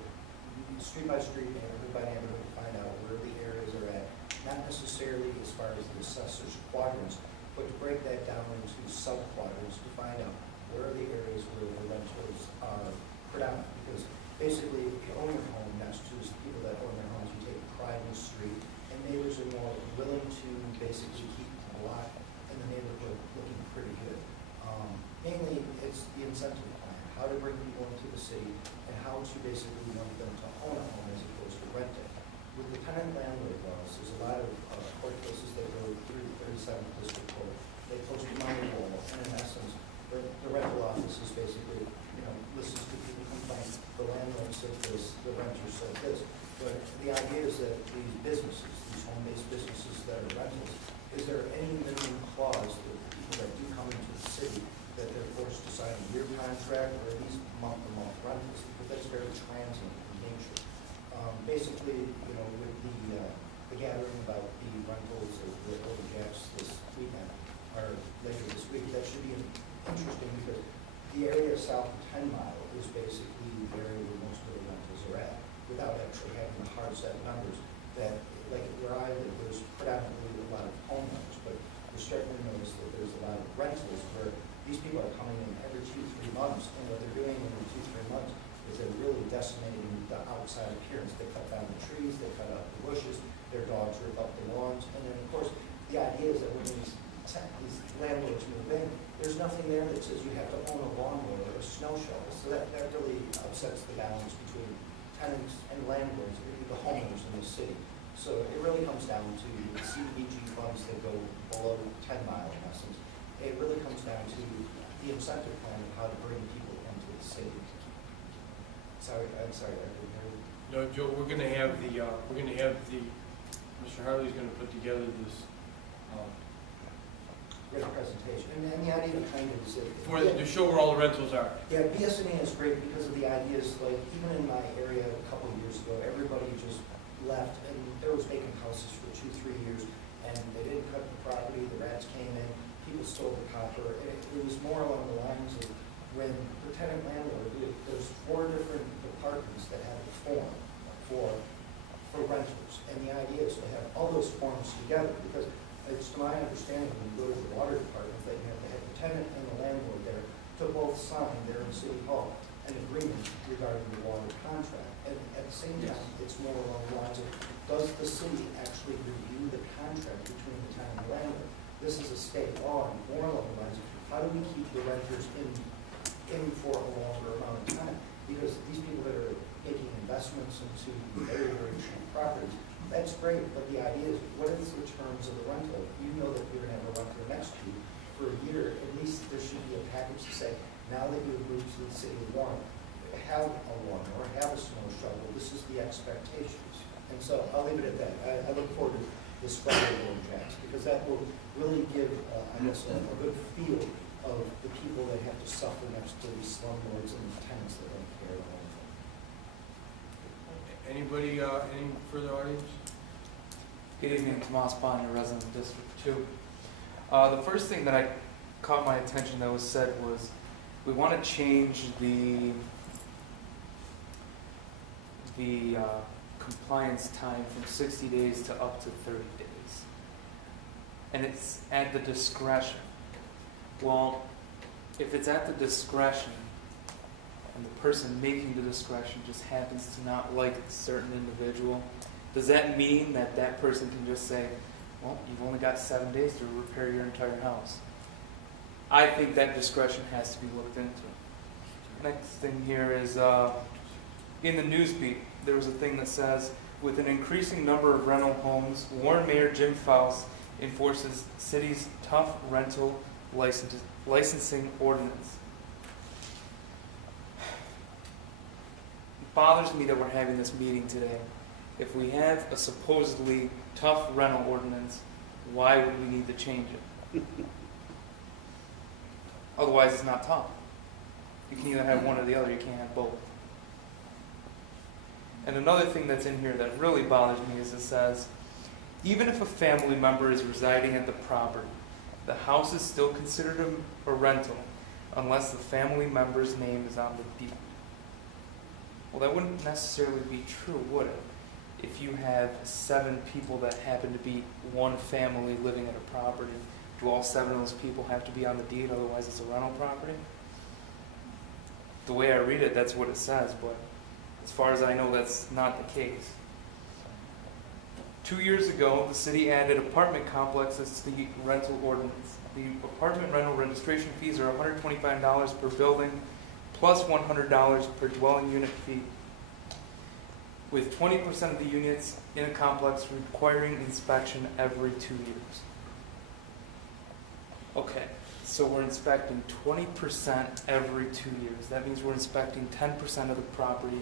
street by street, neighborhood by neighborhood, to find out where the areas are at. Not necessarily as far as the assessor's quadrants, but to break that down into sub-quadrants to find out where are the areas where the rentals are predominant. Because basically, if you own your home next to people that own their homes, you take pride in the street, and neighbors are more willing to basically keep the block and the neighborhood looking pretty good. Mainly, it's the incentive plan, how to bring people into the city, and how to basically want them to own a home as opposed to rent it. With the tenant landlord laws, there's a lot of court cases that go through the 37th District Court. They post them on the wall, and in essence, the rental office is basically, listens to people complain, the landlord said this, the renter said this. But the idea is that these businesses, these home-based businesses that are rentals, is there any minimum clause that the people that do come into the city that they're forced to sign a year contract or at least month-to-month rentals? Because that's very transient in nature. Basically, with the gathering about the rentals of the Old Jacks this weekend, or later this week, that should be interesting because the area south of 10 Mile is basically the area where most of the rentals are at, without actually having the hard set numbers that, like where I live, there's predominantly a lot of homeowners, but we're starting to notice that there's a lot of rentals where these people are coming in every 2-3 months, and what they're doing in 2-3 months is they're really decimating the outside appearance. They cut down the trees, they cut out the bushes, their dogs rip up the lawns, and then of course, the idea is that when these landlords move in, there's nothing there that says you have to own a lawnmower or a snow shovel. So that really upsets the balance between tenants and landlords, the homeowners in the city. So it really comes down to the CDBG funds that go below 10 Mile in essence. It really comes down to the incentive plan of how to bring people into the city. I'm sorry, I didn't hear you. No, Joe, we're gonna have Mr. Harley's gonna put together this, Great presentation. And the idea behind it is that to show where all the rentals are. Yeah, BSNA is great because of the ideas, like even in my area a couple of years ago, everybody just left and there was vacant houses for 2-3 years and they didn't cut the property, the rats came in, people stole the copper, and it was more along the lines of when the tenant landlord, there's 4 different departments that have a form for renters. And the idea is to have all those forms together because it's to my understanding when you go to the water department that you have to have the tenant and the landlord there to both sign there in City Hall an agreement regarding the water contract. And at the same time, it's more along the lines of, does the city actually review the contract between the tenant and the landlord? This is a state law, and more along the lines of, how do we keep the renters in for a longer amount of time? Because these people that are making investments into very, very cheap properties, that's great, but the idea is, what is the terms of the rental? You know that you're going to have a renter next to you for a year. At least there should be a package to say, now that you've moved to the city of Warren, have a lawn or have a snow shovel. This is the expectations. And so I'll leave it at that. I look forward to this Friday Old Jacks because that will really give, I guess, a good feel of the people that have to suffer next to these slumlords and tenants that don't care about anything. Anybody, any further audience? Good evening, Tomasz, Bania, resident of District 2. The first thing that caught my attention that was said was we want to change the compliance time from 60 days to up to 30 days. And it's at the discretion. Well, if it's at the discretion, and the person making the discretion just happens to not like a certain individual, does that mean that that person can just say, well, you've only got 7 days to repair your entire house? I think that discretion has to be looked into. Next thing here is, in the Newsbeat, there was a thing that says, with an increasing number of rental homes, Warren Mayor Jim Faust enforces city's tough rental licensing ordinance. It bothers me that we're having this meeting today. If we have a supposedly tough rental ordinance, why would we need to change it? Otherwise, it's not tough. You can either have one or the other, you can't have both. And another thing that's in here that really bothers me is it says, even if a family member is residing at the property, the house is still considered a rental unless the family member's name is on the deed. Well, that wouldn't necessarily be true, would it? If you have 7 people that happen to be one family living at a property, do all 7 of those people have to be on the deed, otherwise it's a rental property? The way I read it, that's what it says, but as far as I know, that's not the case. 2 years ago, the city added apartment complexes to the rental ordinance. The apartment rental registration fees are $125 per building, plus $100 per dwelling unit fee, with 20% of the units in a complex requiring inspection every 2 years. Okay, so we're inspecting 20% every 2 years. That means we're inspecting 10% of the property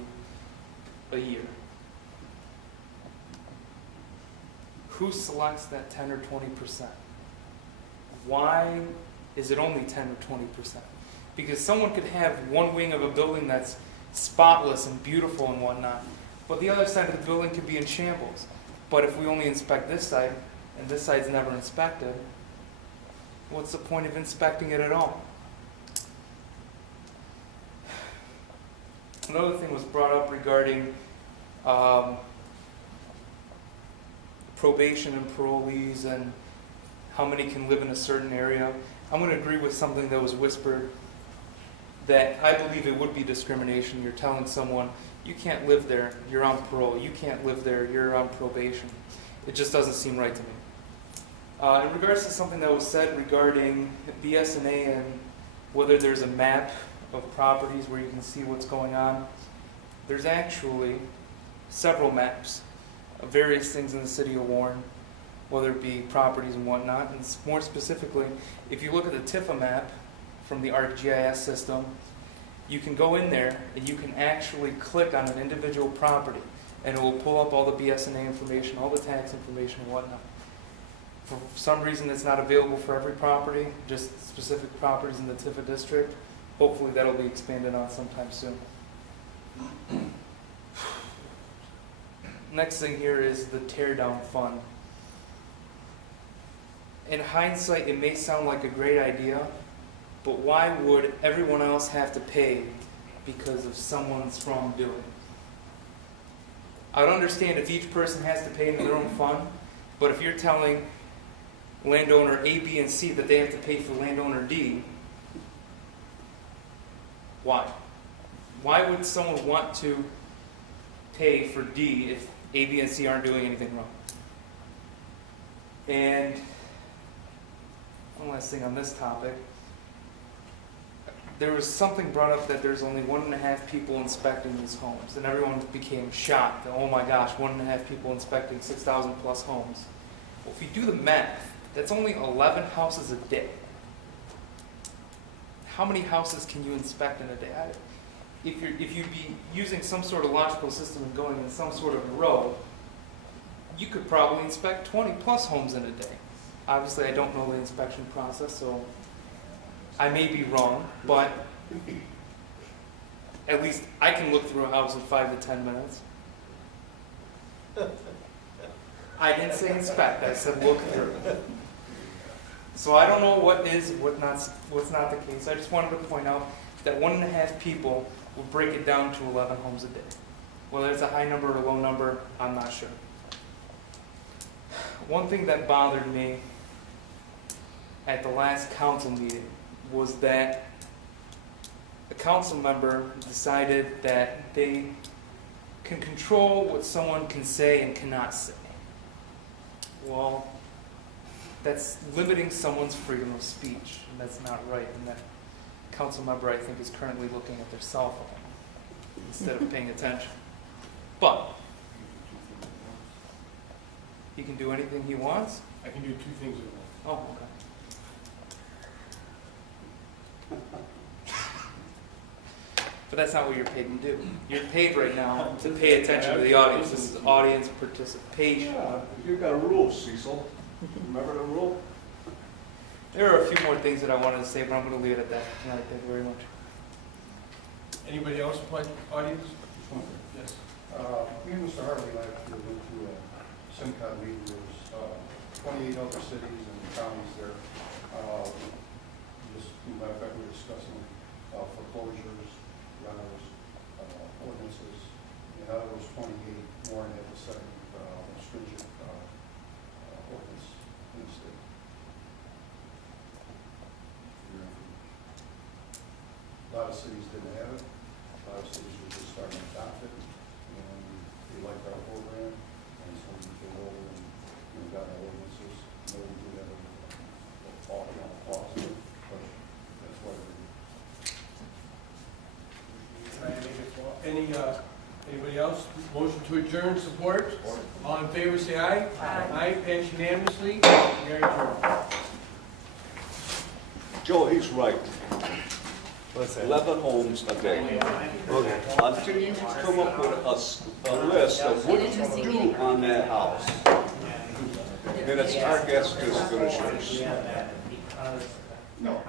a year. Who selects that 10 or 20%? Why is it only 10 or 20%? Because someone could have one wing of a building that's spotless and beautiful and whatnot, but the other side of the building could be in shambles. But if we only inspect this side, and this side's never inspected, what's the point of inspecting it at all? Another thing was brought up regarding probation and parolees and how many can live in a certain area. I'm going to agree with something that was whispered, that I believe it would be discrimination. You're telling someone, you can't live there, you're on parole. You can't live there, you're on probation. It just doesn't seem right to me. In regards to something that was said regarding BS&A and whether there's a map of properties where you can see what's going on, there's actually several maps of various things in the city of Warren, whether it be properties and whatnot. And more specifically, if you look at the TIFA map from the ArcGIS system, you can go in there and you can actually click on an individual property and it will pull up all the BS&A information, all the tax information and whatnot. For some reason it's not available for every property, just specific properties in the TIFA district. Hopefully that'll be expanded on sometime soon. Next thing here is the tear down fund. In hindsight, it may sound like a great idea, but why would everyone else have to pay because of someone's wrongdoing? I would understand if each person has to pay into their own fund, but if you're telling landowner A, B, and C that they have to pay for landowner D, why? Why would someone want to pay for D if A, B, and C aren't doing anything wrong? And one last thing on this topic. There was something brought up that there's only 1.5 people inspecting these homes, and everyone became shocked. Oh my gosh, 1.5 people inspecting 6,000 plus homes. Well, if you do the math, that's only 11 houses a day. How many houses can you inspect in a day? If you'd be using some sort of logical system and going in some sort of a row, you could probably inspect 20 plus homes in a day. Obviously, I don't know the inspection process, so I may be wrong, but at least I can look through a house in 5 to 10 minutes. I didn't say inspect, I said look through. So I don't know what is, what's not the case. I just wanted to point out that 1.5 people will break it down to 11 homes a day. Whether it's a high number or a low number, I'm not sure. One thing that bothered me at the last council meeting was that a council member decided that they can control what someone can say and cannot say. Well, that's limiting someone's freedom of speech, and that's not right. And that council member, I think, is currently looking at their cell phone instead of paying attention. But he can do anything he wants. I can do two things at once. Oh, okay. But that's not what you're paid to do. You're paid right now to pay attention to the audience. This is audience participation. Yeah, you got a rule, Cecil. Remember the rule? There are a few more things that I wanted to say, but I'm going to leave it at that tonight. Thank you very much. Anybody else, audience? Yes. Me and Mr. Hartley last year went to a SimCon meeting. There was 28 other cities and counties there. Just, as a matter of fact, we were discussing foreclosures, rentals, ordinances. And out of those 28, Warren had the second most stringent ordinance in the state. A lot of cities didn't have it. A lot of cities were just starting to adopt it. And they liked our program. And so we came over and got our ordinances. No, we do have all the laws, but that's why we're. Anybody else? Motion to adjourn, support? All in favor, say aye. Aye, passed unanimously. We are adjourned. Joe, he's right. 11 homes a day. Okay. Until you come up with a list of what you do on that house, then it's our guess as good as yours. No,